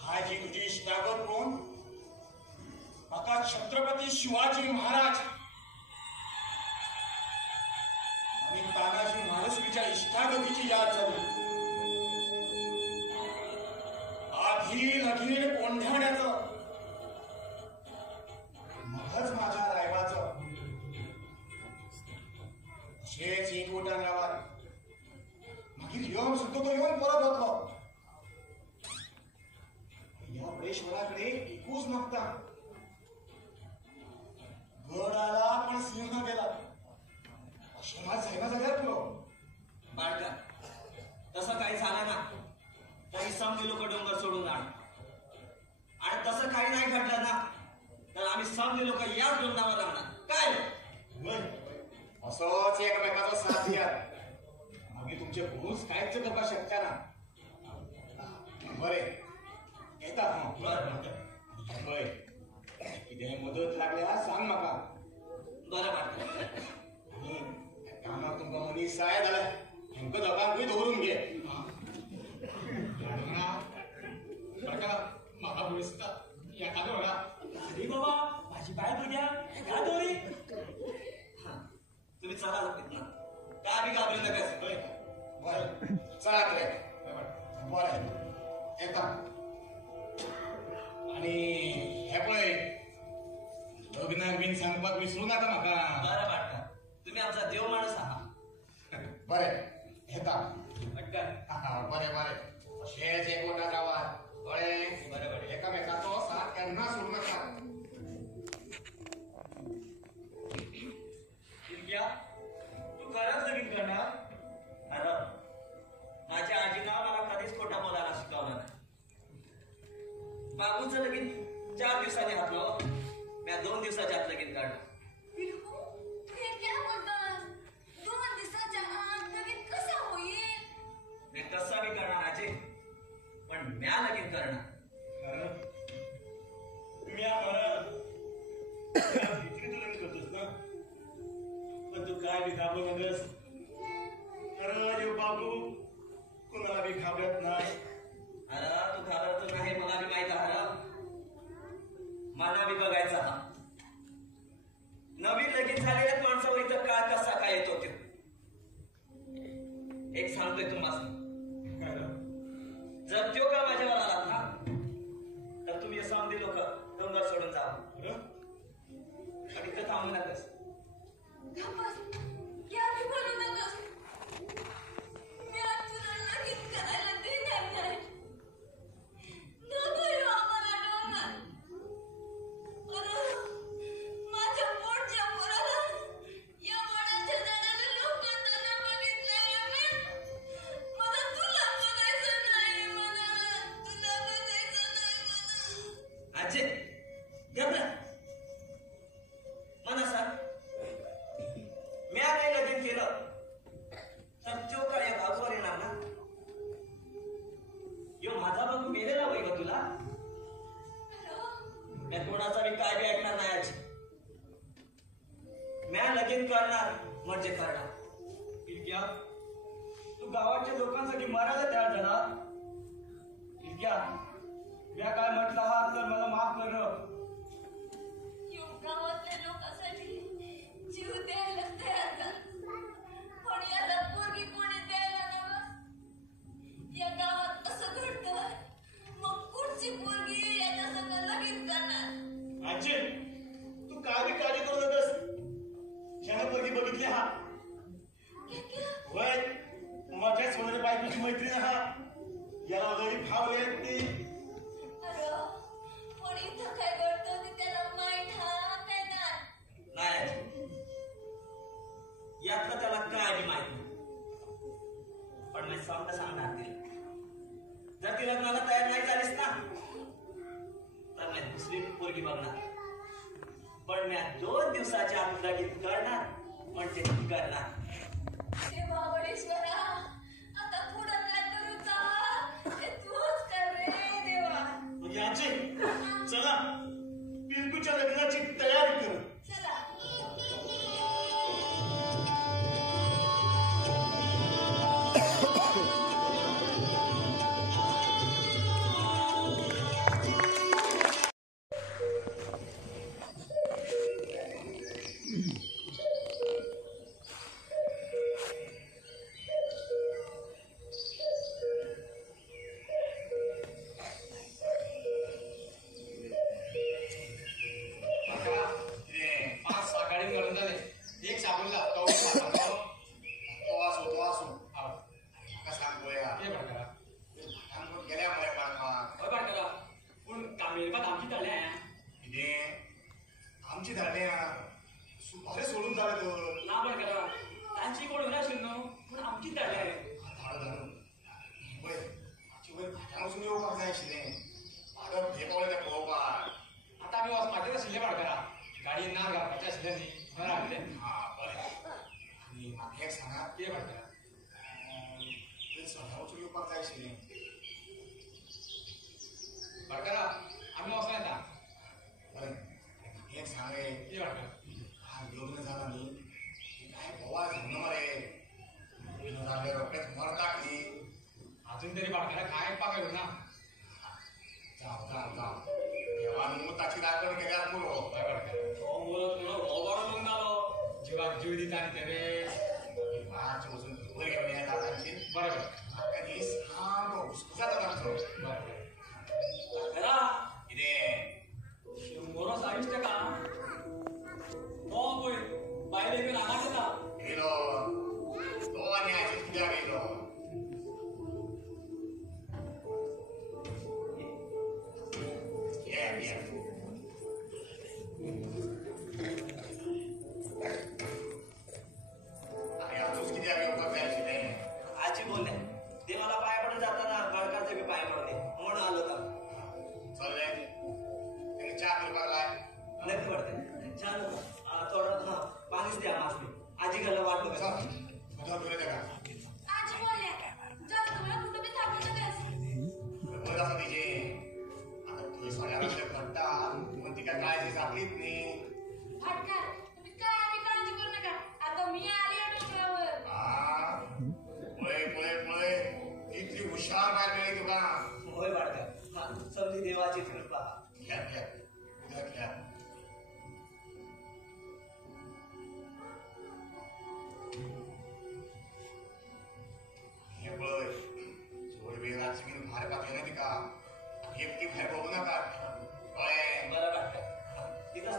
हा जी तुझी इश्टागत कोण? म्हाका छत्रपती शिवाजी महाराज आणि तानाजी मालुसरीच्या इष्टागतीची याद झाली. आधी लगीन कोंढाण्याचं मगच माझ्या रायबाचं. अशेच एकवटान रावात मागीर येवन सुद्धा तो येवन परत वतलो. या बळेश्वराकडे एकूच मागता. गड आला पण सिंह गेला. अशें मात जायना जाल्यार तुलो. बाळका, तसं काही झालं ना तरी समधी लोक डोंगर सोडून जाणार. आणि तसं काही नाही घडलं ना तर आम्ही समधी लोक याच डोंगरावर राहणार. काय असोच एकमेकाचो साथ दियात. मागीर तुमचे कोणूच कांयच करपाक शकता ना. बरें येता हांव. हय कितेंय मदत लागल्यार सांग म्हाका. बरं वाटतं. आनी कामाक तुमकां मनीस जाय जाल्यार हेंका दोगांकूय दवरून घे. म्हाका भंय दिसता एखादो म्हणा अरे बाबा माझी बाय भुरग्या का दोरी? हा, तुम्ही चला ना. काय आम्ही घाबरू नका. बरें चलात रे. बरें येता. आणि हे पळय लग्नाक बीन सांगपाक विसरू नाका म्हाका. बरं वाटतं. तुम्ही आमचा देव माणूस आहात. बरें येता. पटकन. बरें बरें. अशेंच एकवटात रावात. कळ्ळें? बरें बरें. एकामेकाचो साथ केन्ना सोडू नाका. पिरक्या, तू खरंच लगीन करणार? अरे माझ्या आजीनं मला कधीच खोटा बोलायला शिकवलं नाही. बाबूचं लगीन 4 दिवसांनी घातलं. मी 2 दिवसाच्या आत लगीन काढलं. पिरकू, तू हे क्या बोलतोस? 2 दिवसाच्या आत लगीन कसं होईल? मी कसा बी करणार आजी, पण म्या लगीन करणार. म्या मरण भीती तू लग्न करतोस ना. पण तू काय बी घाबरू नकस. खरं यो बाबू कुणाला बी घाबरत नाही. बघायचा हा. नवीन लगीन झालेल्या माणसावर इथं काळ कसा काय येतो ते एक सांगतोय तुम्हाला. जर त्यो का माझ्यावर आलात ना तर तुम्ही समधी लोक डोंगर सोडून जा आणि इथं थांबू नकास. तू गावाच्या लोकांसाठी मरायला तयार झाला. या काय म्हटलं आहात तर मला माफ कर. गावातल्या लोकांसाठी जीव द्यायला तयार झाला पण याला पोरगी कोणी द्यायला नव्हतं. या गावात असं घडतं मग पुढची पोरगी याच्या संग लगीन करणार. आजी तू काय बी काळजी करू नकोस. ज्यानं पोरगी बघितली हा वय माझ्या सोन्याच्या बायकोची मैत्रीण हा. याला ऑलरेडी फावले ती. अरे पण इथं काय घडतं ते त्याला माहित हा काय नाही. यातलं त्याला काय बी माहित नाही. पण मी सांगणार तिला जर ती लग्नाला तयार नाही झालीस ना तर मी दुसरी पोरगी बघणार. पण मी 2 दिवसाच्या आत लगीन करणार म्हणजे ती करणार. देवावडेश्वरा आता पुढं काय करू का ते तूच कर रे देवा. याची चला पिंकूच्या लग्नाची तयारी करू. चला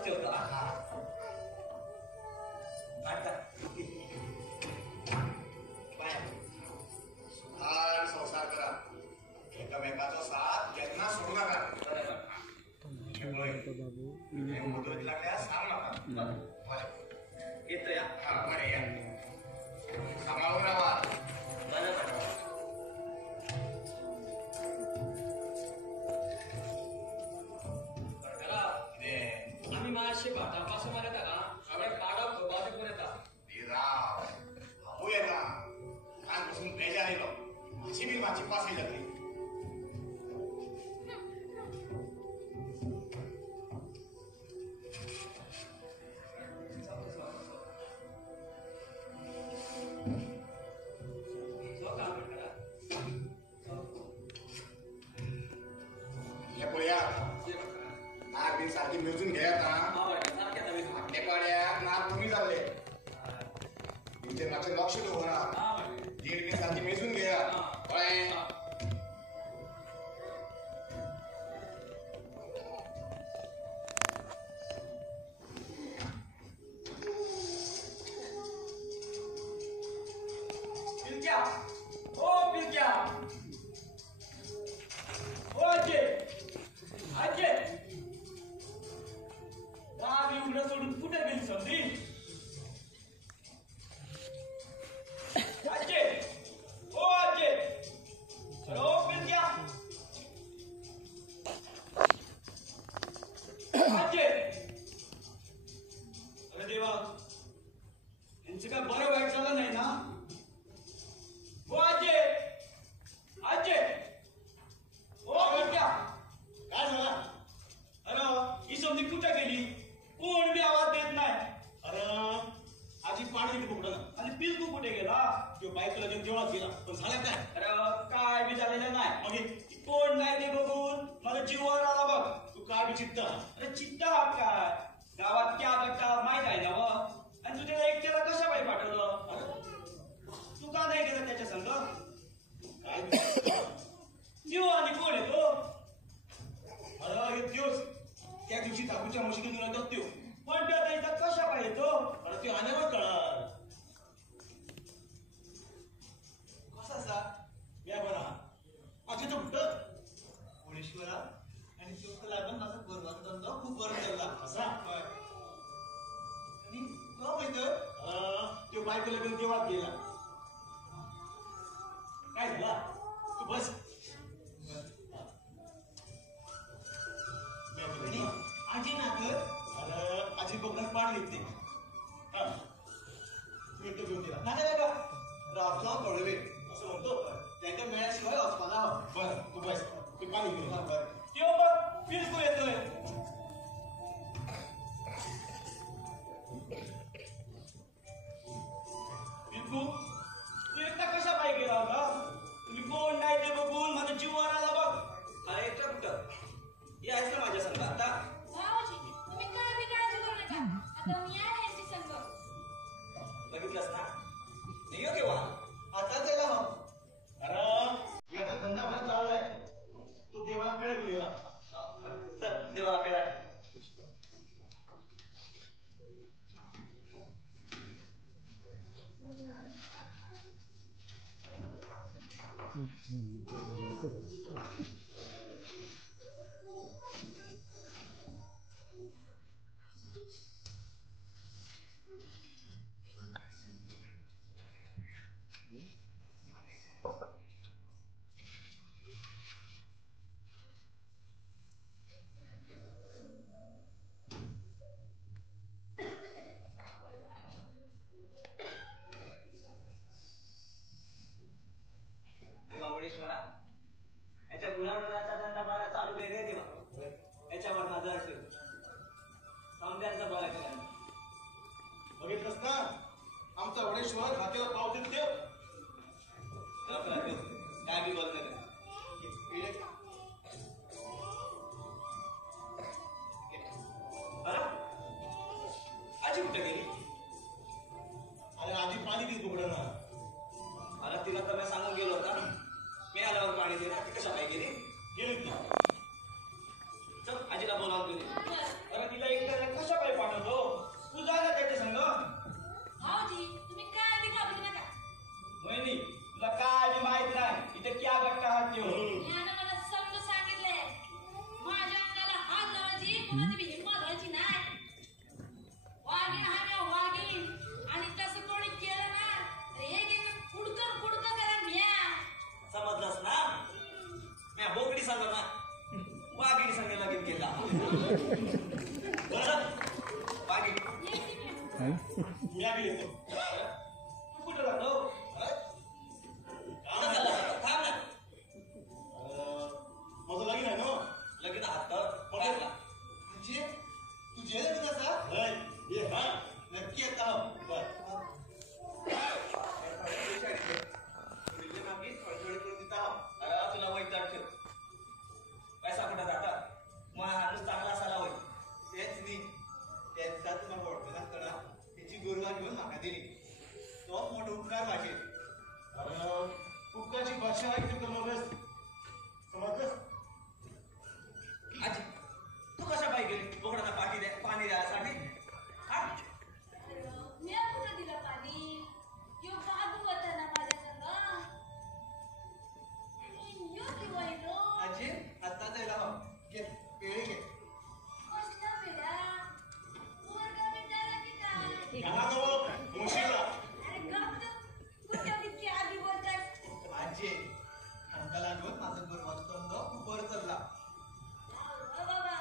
ठेवतो हा. हा. आता बाय. सुखान संसार करा. एकमेकाचा साथ केन्ना सोडू नका. त्यामुळे हे मदत लागल्यास सांग नका. बरं. येतो या. हा, बरं या. सांभाळून राहा. बरं. आम्ही मातशे भाटापासून आले का सगळे काढप खपाचे पण येतात. राव भाऊ येता कालपासून बेजार येतो. माझी बी माझी पास लागली. हे पोया नाक बिन सारखी मिळून घे आता. आपल्याकडे नाक कमी झाले. तुमचे मागचे लक्ष ठेवू ना. दीड बिन सारखी मिळून घे. काय पिलक्या ओ पिलक्या ओ आजे आजे दार उघडं सोडून कुठे गेली समजी आजे ओ आजे ओ पिलक्या आजे अरे देवा यांचं काय बरं वाईट झालं नाही ना ओ आजे आजे ओ पिलक्या काय झाला? अरे ही समजी कुठे गेली कोण बी आवाज देत नाही अरे आजी पाणी येते कुठं ना. आणि पिलकू कुठे गेला तो बायकोला घेऊन जेवणात गेला. पण झाला काय? अरे काय बी झालेलं नाही मग कोण नाही ते बघून मला जीवावर आला बघ तू काय विचित्र. अरे चित्ता हा काय गावात क्या करता माहित आहे ना व आणि तू त्याला एकट्याला कशा बाई पाठवलं तू का नाही गेला त्याच्या संग काय विचित्र. जीव आणि कोण आहे तो अरे हे दिवस त्या दिवशी ठाकूरच्या म्हशीतून तुला तो त्यो. पण त्या त्याचा कशा पाहिजे तो अरे ते आल्यावर कळणार. कसा असा या बरा आजी तर कुठं कोळेश्वरा आणि तो लागून माझा बरोबर धंदा खूप बरं चालला. असा आणि तो माहित तो बायकोला घेऊन जेवणात गेला. काय झाला? तू बस. आणि आजी नागर अरे आजी कोकणात पाणी येते. हा मी तो घेऊन गेला. नागर बघा रावचा पडवे असं म्हणतो. त्यांच्या मेळ्याशिवाय असताना बरं तू बस. ते पाणी घेऊन ये. त्यो बघ पिलकू येतोय पिलकू तू एकटा कशा पायी गेला होता तुम्ही कोण नाही ते बघून माझा जीवावर आला बघ अरे एकटा कुठं यायचं माझ्या संग आता. भाऊजी तुम्ही काय बी काळजी करू नका आता मी आहे यांची संग बघितलंस ना नाही हो केव्हा आता त्याला हो. अरे याचा धंदा भर चाललाय. तू देवाकडे गेला. चल देवाकडे महाबळेश्वरा याच्या गुणाचा धंदा मला चालू दे रे देवा. याच्यावर नजर ठेव. सौंदर्याचा बघा केला बघितलंस ना आमचा वडेश्वर हातीला पाव देत देव. काय बी बोल नका. आजी कुठे गेली? अरे आधी पाणी देत उघडं ना. अरे तिला तर मी सांगून गेलो होता मी आल्यावर पाणी दे ना. ती कशा पाहिजे गेली गेलीत ना. चल आजीला बोलावून घेऊन ये. बरं अरे तिला एकट्याला कशा माझी हिंमत व्हायची नाही. वाघीण आहे मी वाघीण आणि तसं कोणी केलं ना तर एक एक फुडकं करा म्या. समजलंस ना? म्या बोकडी सांग ना वाघिणी संग लगीन केला. बरं वाघिणी मी आम्ही येतो. तू कुठं राहतो? थांब ना. माझं लगीन आहे ना. लगीन हात म्हणजे तू जेल कसा ये हा नक्की येत तुला वैताग ठेव. पैसा कुठं जातात? मग हाणूस चांगला असायला होईल. तेच न्ही तेच तुला वळखनासतना तिची गोरवां घेऊन म्हाका दिली. तो मोठो उपकार माझे. कुक्काची भाषा ऐकते तर मग समजलंस? आजी तू कशा पायी गेली बोकडांना पाणी द्यायसाठी? मी कुठं दिलं पाणी? यो बाबू होता ना माझ्या संग. आणि यो किंवा येतो आजी आता जायला हो घे पेळी घे. कसला पेढा? पोरगा भेटायला की काय? घाला नको मुशीला. अरे गप तर कुठं किती आधी बोलतात. आजी अंकाला घेऊन माझं गोरवां खूप वर चालला. अहो बाबा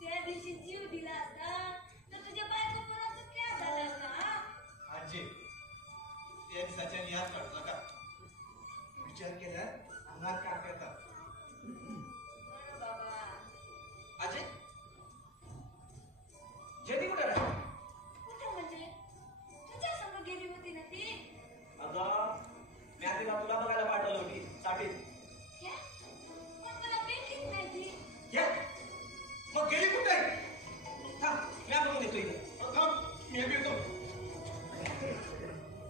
त्या दिवशी जीव दिला असता तर तुझ्या बायको बरोबर काय झालं असतं हा? आजी त्या दिवसाच्या याद काढू नका. विचार केला अंगात काट येतात. बरं बाबा. आजी जेनी कुठे राहते? कुठं म्हणजे? तुझ्या संग गेली होती ना ती? अगं मी आधीला तुला बघायला पाठवलं होती साठीत. क्या? पण मला भेटलीच नाही ती. या मग गेली कुठे? थांब मी बघून येतो इथे. थांब मी येतो.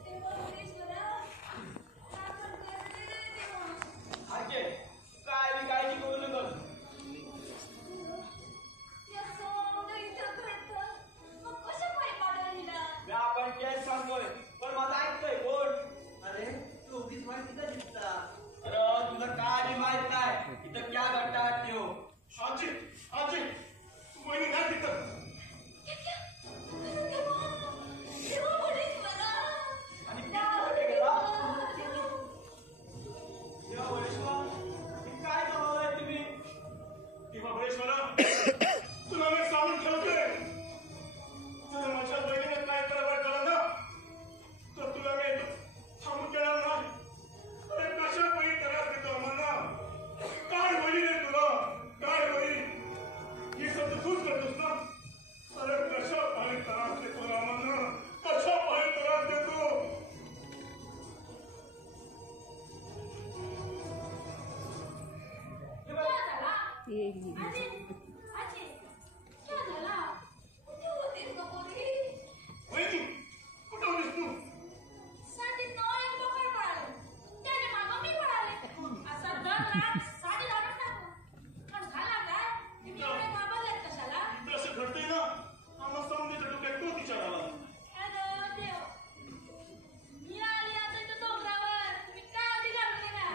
देवा ईश्वरा, काय पण कर रे देवा. आजे काय बी काळजी करू नको. या सोंग इथं घडतं. मग कशा पायी पाडलं हिला? मी आपण तेच सांगतोय पण माझं ऐकतोय कोण? अरे तू उगीच माहिती का दिसता. अरे तुला काय बी माहित नाही इथं क्या घडतात त्यो. आजी आजी वहिनी नाही तिथं. देवा ईश्वरा. आणि किती कुठे गेला? देवा वडेश्वर, हे काय कमावलंय तुम्ही? तेव्हा बळेश्वरा तुला मी सांगून ठेवतोय जर माझ्या बहिणीने काय करावं कळलं ना तर तुला मी थांबून देणार नाही. अरे कशा बहीण त्रास देतो म्हणा. काय होईल रे तुला काय होईल हे सगळं तूच करतोस ना. अरे कशा पाणी त्रास देतो रामांना कशा पाणी त्रास देतो. क्या झाला? आजी, आजी, क्या झाला? कुठे होतीस गं पोरी? वहिनी कुठं होतीस तू? साडीत नवा एक बोकड पळालं. त्याच्या मागं मी पळाले. असा दर रात साडी घालून टाकलं. पण झाला काय? तुम्ही एवढे घाबरलेत कशाला? इथं असं घडतंय ना आम्हाला समजायचं डोक्यात तो तिच्या आला. अरे देव. मी आली आता इथं डोंगरावर. तुम्ही काळजी करू नका.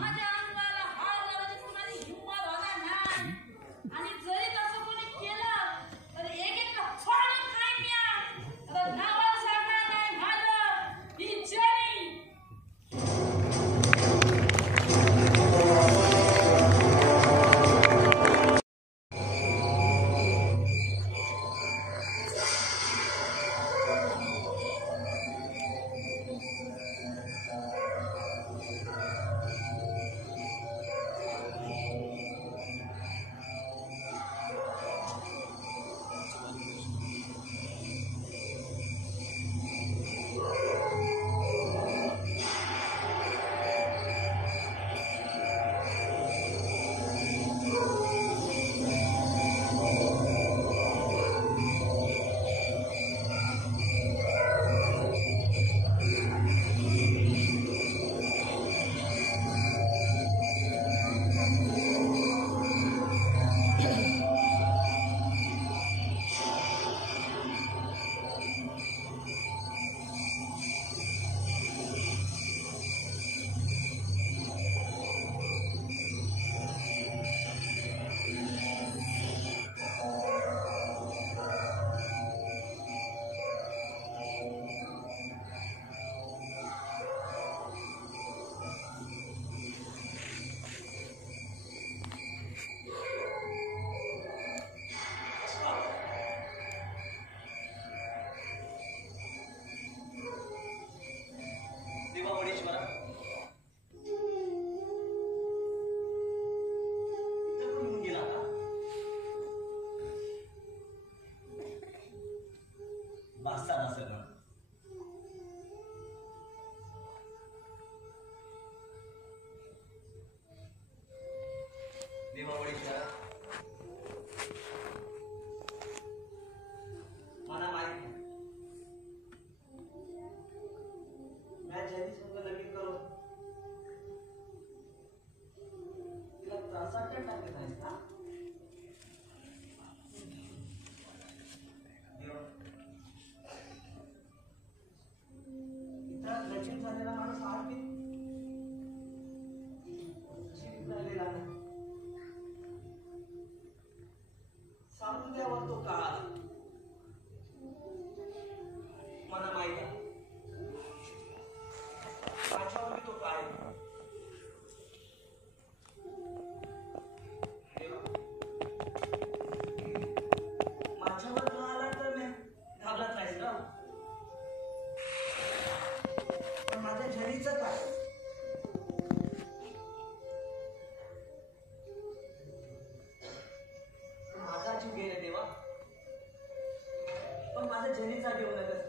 माझ्या अंगाला हार लावायची कुणाची हिंमत होणार नाही. आणि जरी जनीचा घेऊ नकस.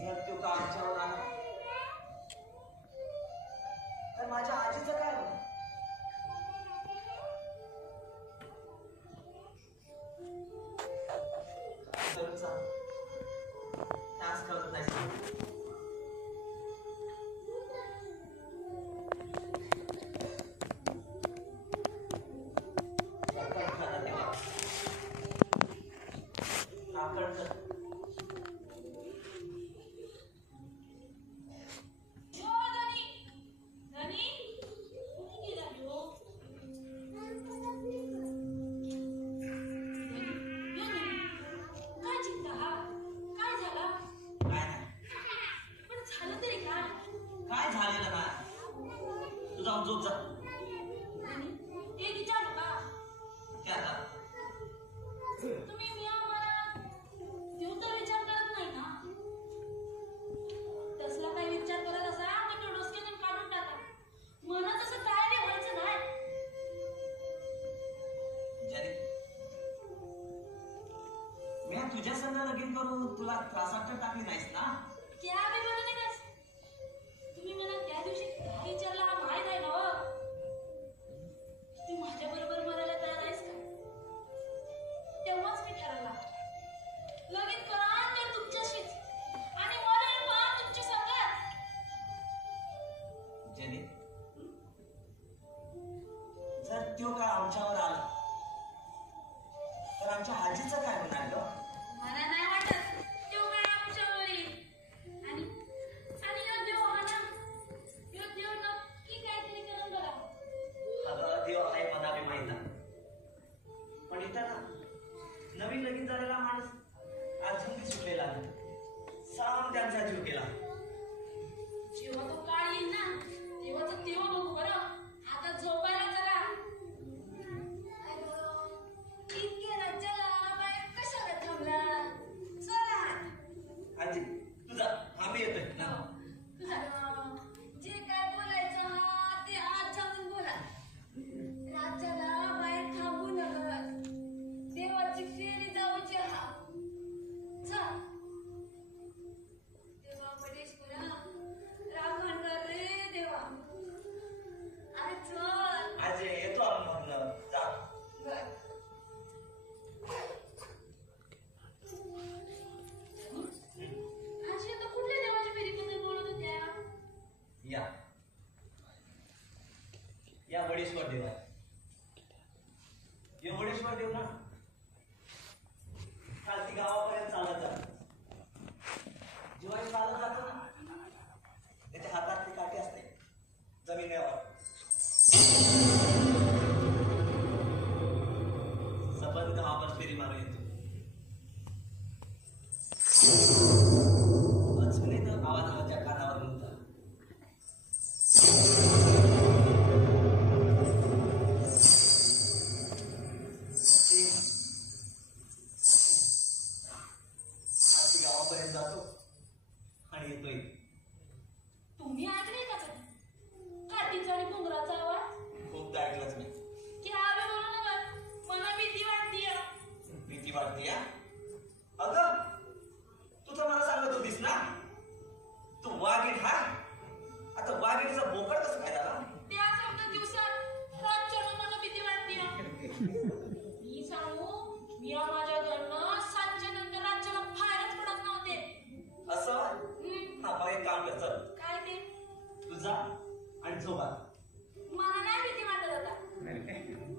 जर तो का आमच्यावर आला तर माझ्या आजीचं काय होणार? करून सांग. त्यास कळत नाही. काय झालेलं ना? तू जाऊन झोप जा. काय आता? तुम्ही मी आम्हाला देव तर विचार करत नाही ना. तसला काही विचार करत असा तर तो डोसक्यातून काढून टाका. मनात असं काय ठेवायचं नाही. जरी मी तुझ्या संग लगीन करून तुला त्रासात तर टाकली नाहीस ना? क्या बी बोलू नकास. तुम्ही मला त्या दिवशी काय विचारला हा माहीत आहे ना हो. तू माझ्या बरोबर मरायला तयार आहेस का? तेव्हाच मी ठरवला लगीन करा तर तुमच्याशीच आणि मरेल पण तुमच्या संगात. जरी जर तो काय आमच्यावर आला तर आमच्या आजीचं काय होणार ग? मला नाही वाटत तो काय आमच्यावर येईल. आणि आणि ह्यो देव हा ना, ह्यो देव नक्की काहीतरी करून बघा. अगं देव आहे मला बी माहित आहे. पण इथं ना नवीन लगीन झालेला माणूस अजून बी सुटलेला नाही. साम त्यांचा जीव गेला. जेव्हा तो काळ येईल ना तेव्हा तर तेव्हा बघू बरं. आता झोपायला चला. इतके राज्याला बाहेर कशाला थांबला? चला आजी तुझा आम्ही येतोय ना. तुझा जे काय बोलायचं हा ते आज जाऊन बोला. राज्याला बाहेर थांबू नका. देवाची फेरी जाऊची हा. चल देवा बडेश्वरा राखण कर रे देवा. अरे चल. आजी येतो आम्ही म्हणलं जा. बर. आजी आता कुठल्या देवाच्या फेरीबद्दल बोलत होत्या? या वडेश्वर देव आहे. हे वडेश्वर देव ना खालती गावापर्यंत चालत जातो. जेव्हा हे चालत जातो ना त्याच्या हातात ती काठी असते जमिनीवर. सबंध गावावर फेरी मारून येतो. अजूनही तो आवाज माझ्या कानावर नव्हता. आजी गावापर्यंत जातो आणि येतोय. तुम्ही ऐकले का कधी काठीचा आणि घुंगराचा आवाज? खूपदा ऐकलंच मी. की आवे बोलू नका. मला भीती वाटतीय. भीती वाटते या? अगं तू तर मला सांगत होतीस ना तू वाघीण हा. आता वाघीणचा बोकड कसं काय झाला? त्या समजा दिवसात रातच्याला मला भीती वाटतीय. मी सांगू मी माझ्या घरनं सांच्या नंतर राज्याला बाहेरच पडत नव्हते. असं हा मग एक काम कर चल. काय ते? तू जा आणि झोपा. मला नाही भीती वाटत आता.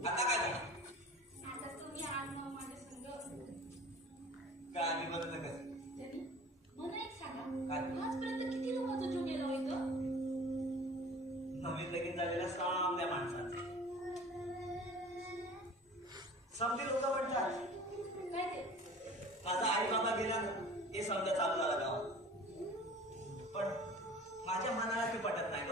आता काय झालं? आता तुम्ही आज ना माझ्या संग. काय आम्ही बघत नका. त्यांनी मला एक सांगा काय? आजपर्यंत किती लोकांचा जीव गेला हो इथं? नवीन लगीन झालेल्या साम्या माणसांचा. समधी लोक म्हणतात काय ते? माझा आई बाबा गेला ना हे समजा चालू झाला गावात. पण माझ्या मनाला ते पटत नाही ग.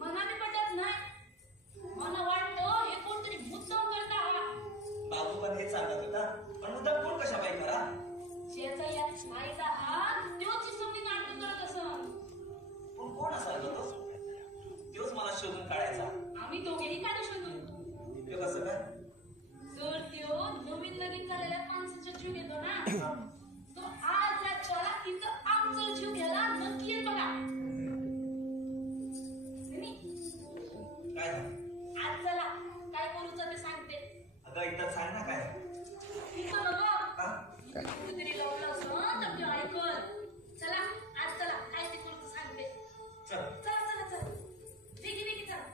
मला बी पटत नाही. मला वाटतं हे कोणतरी मुद्दाम करत हा. बाबू पण हेच सांगत होता. पण मुद्दाम कोण कशा बाई करा? ज्याचा या छाईचा हात त्योच ही समधी नाटक करत असन. पण कोण असाल ग तो? तोच मला शोधून काढायचा. आम्ही दोघेही काढू शोधून. हे कसं काय? जर जीव घेतो ना तो आज रातच्या इथं आमचा जीव घ्यायला नक्की येत बघा. काय झालं? आज चला काय करूचं ते सांगते. अगं एकदा सांग ना काय. इथं बघा हा? इथं कुठेतरी लावलं असं तर ते ऐकल. चला आज चला काय ते करूचं सांगते. चल. चला चला चला वेगी वेगी चला.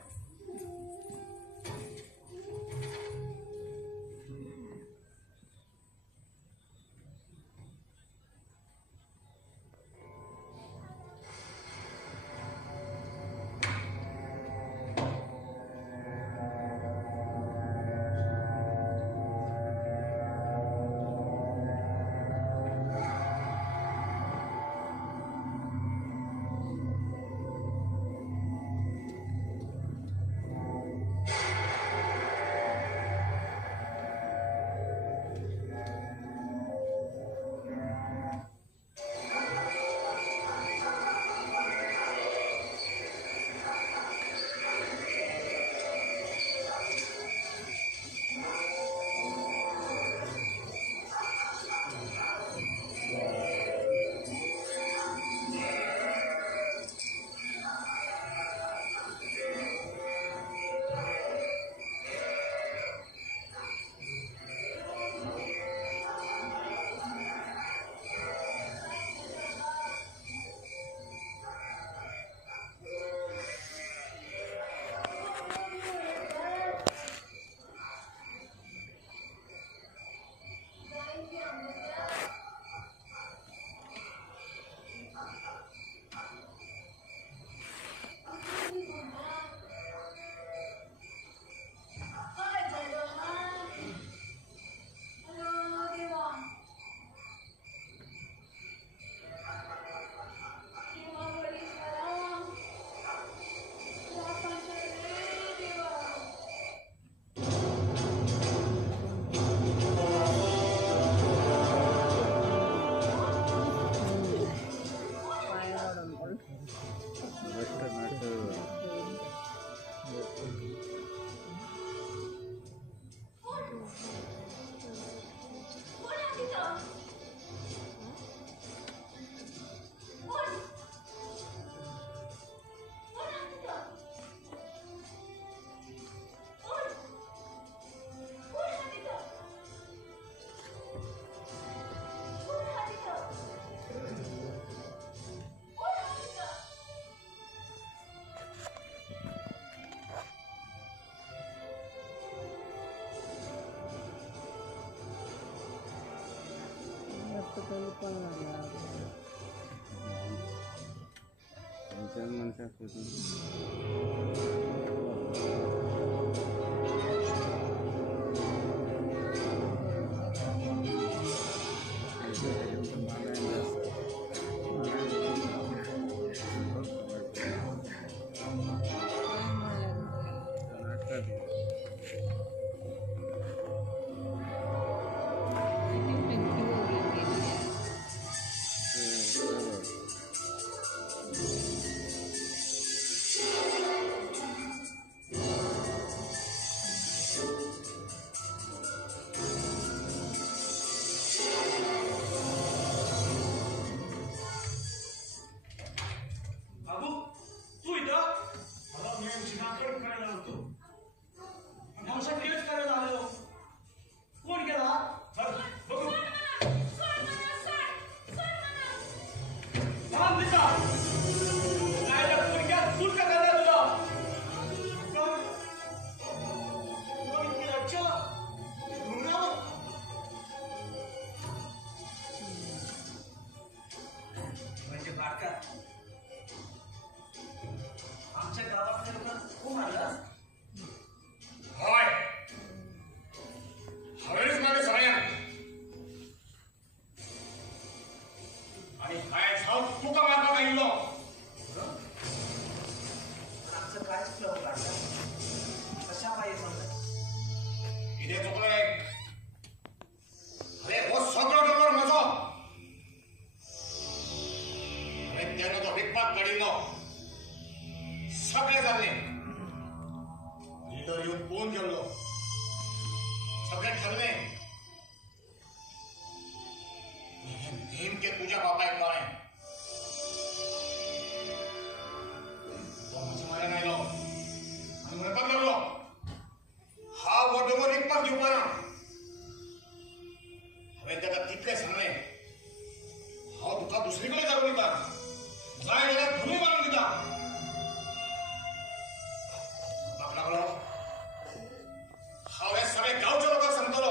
नेमके तुझ्या बापा ऐकणार आहे तो माझ्या माया नाही लो आणि म्हणतात लागलो हा वडोवर रिक्पा घेऊ पाना हवे त्याला तितके सांगणे हा तुका दुसरीकडे जाऊन येतात जायला धुनी मारून दिला लागलो हावे सगळे गावचे लोक सांगतो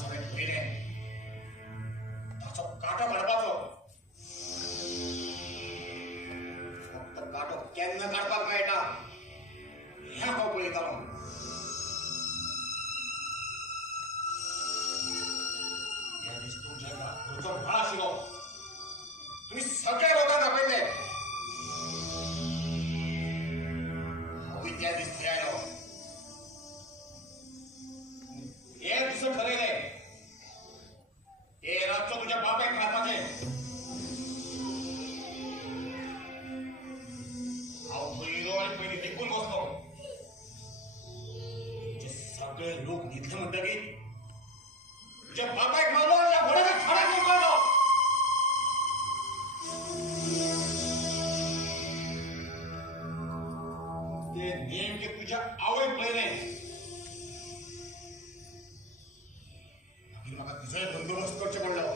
सगळे धुईले त्याचा काटो काढपाचो फक्त काटो केन्ना काढपाक मेळटा ह्या हांव पळयतालो ह्या दीस तुमच्या घरचो भाळ आशिल्लो तुम्ही सगळे लोकांक आपयले हांवूय त्या दीस थंय आयलो एक दिस ठरयले हे रातचो तुझ्या बापायक मारपाचें हांव पयलो आनी पयलीं देखून बसलो तुजे सगळे लोक न्हिदले म्हणटकीर तुझ्या बापायक मारलो आनी ह्या घोड्याच्या छाड्याक घेवन पळयलो ते नेमके तुझ्या आवयक पळयलें मागीर म्हाका तुजोय बंदोबस्त करचो पडलो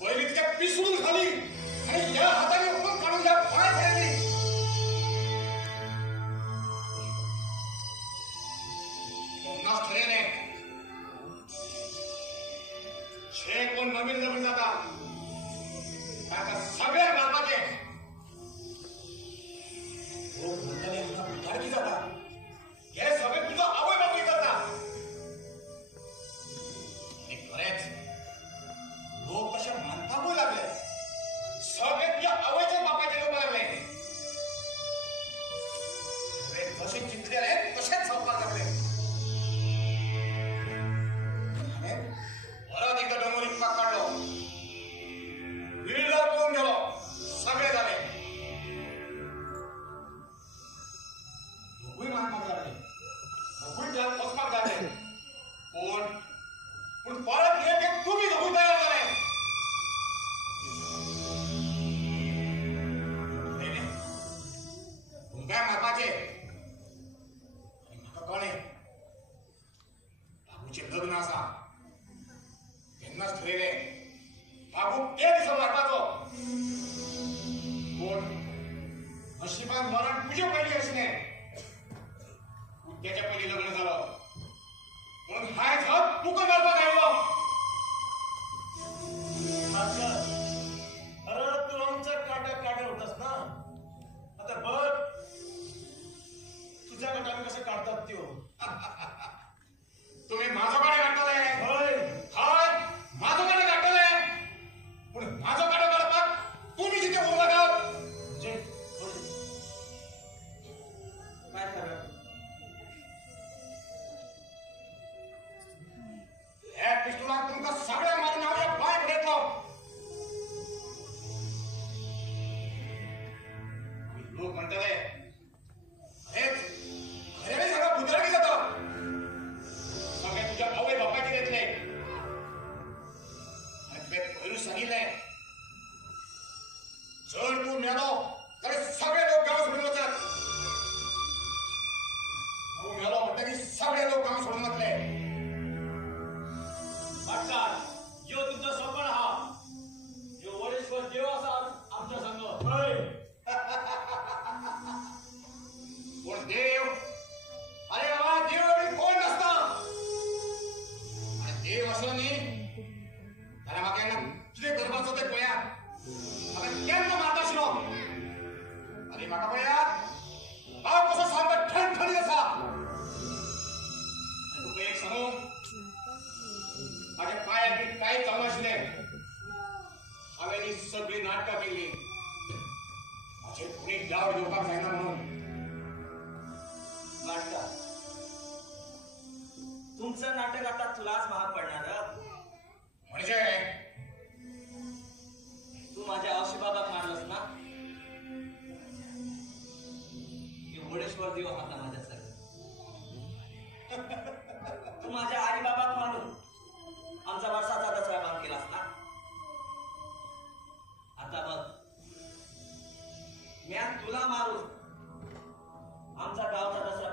पयलीं तिच्या पिसडून खाली आनी ह्या हातांनी उकळून काडून ह्या पांय फेरली तेन्नाच ठरयलें जे कोण नवीन नवीन जाता ताका सगळ्या मारपाचें लोक म्हणटले हांगा बुधारकी जाता हे सगळे तुजो आवय बापूय करता आणि खरेंच लोक तशे मानपाकूय लागले सगळे तुझ्या आवयच्या बापायचे लोक लागले हांवें जशें चिंतलेले तशेंच जावपाक लागले हांवें परत एकदा डोंगर इतपाक काडलो विळगार पळोवन गेलो सगळे जाले लोकूय मानपाक लागले लोकूय त्यात वचपाक लागले पूण परत एक तुमी लोकूय तयार जाले तुमकांय मारपाचे आनी म्हाका कळ्ळें बाबूचें लग्न आसा तेन्नाच ठरयलें बाबूक ते दिसा मारपाचो पूण नशिबान मरण तुजे पयलीं आसलें त्याच्या पयलीं लग्न जालो म्हणून हाय झप तुका मारपाक आयलो अरे तू आमचा काटा काढे होतास ना आता बघ तुझ्या गटाने कसे काढतात त्यो तुम्ही माझो काडे काडटले होय हय माझो काडे काडटले पूण माझो काडो काडपाक तुम्ही जिथे उभा राहात म्हणजे काय खरं हे पिस्तुलाक तुमकां सगळ्या मारून हांव ह्या बायक घेतलो लोक म्हणटले हेच खऱ्याने सगळा बुधारकी जाता सगळे तुझ्या आवय बापायचे घेतले आनी तुवें पयलूच सांगिल्लें जर तूं मेलो जाल्यार सगळे लोक गांव सोडून वचत तूं मेलो म्हणटकीर सगळे लोक गांव सोडून वतले भाटकार यो तुमचा सपन आहा यो वडेश्वर देव आसा आमच्या संग होय पूण देव अरे बाबा देव बी कोण नसता आणि देव असलो न्ही जाल्यार म्हाका केन्ना कितें करपाचो तें पळयात म्हाका केन्ना मारता आशिल्लो आनी म्हाका पळयात हांव कसो सामको ठणठणीत आसा तुका एक सांगू माझ्या पायाक बी कांयच जावनाशिल्लें हांवें ही सगळी नाटकां केल्लीं माझे कोणी डाव येवपाक जायना म्हणून नाटक तुमचं नाटक आता तुलाच महाग पडणार म्हणजे तू माझ्या औशीबाबाक मारलंस ना की घोडेश्वर देव होता माझ्या सगळं तू माझ्या आई बाबाक मारून म्या तुला मारून आमचा गावचा दसरा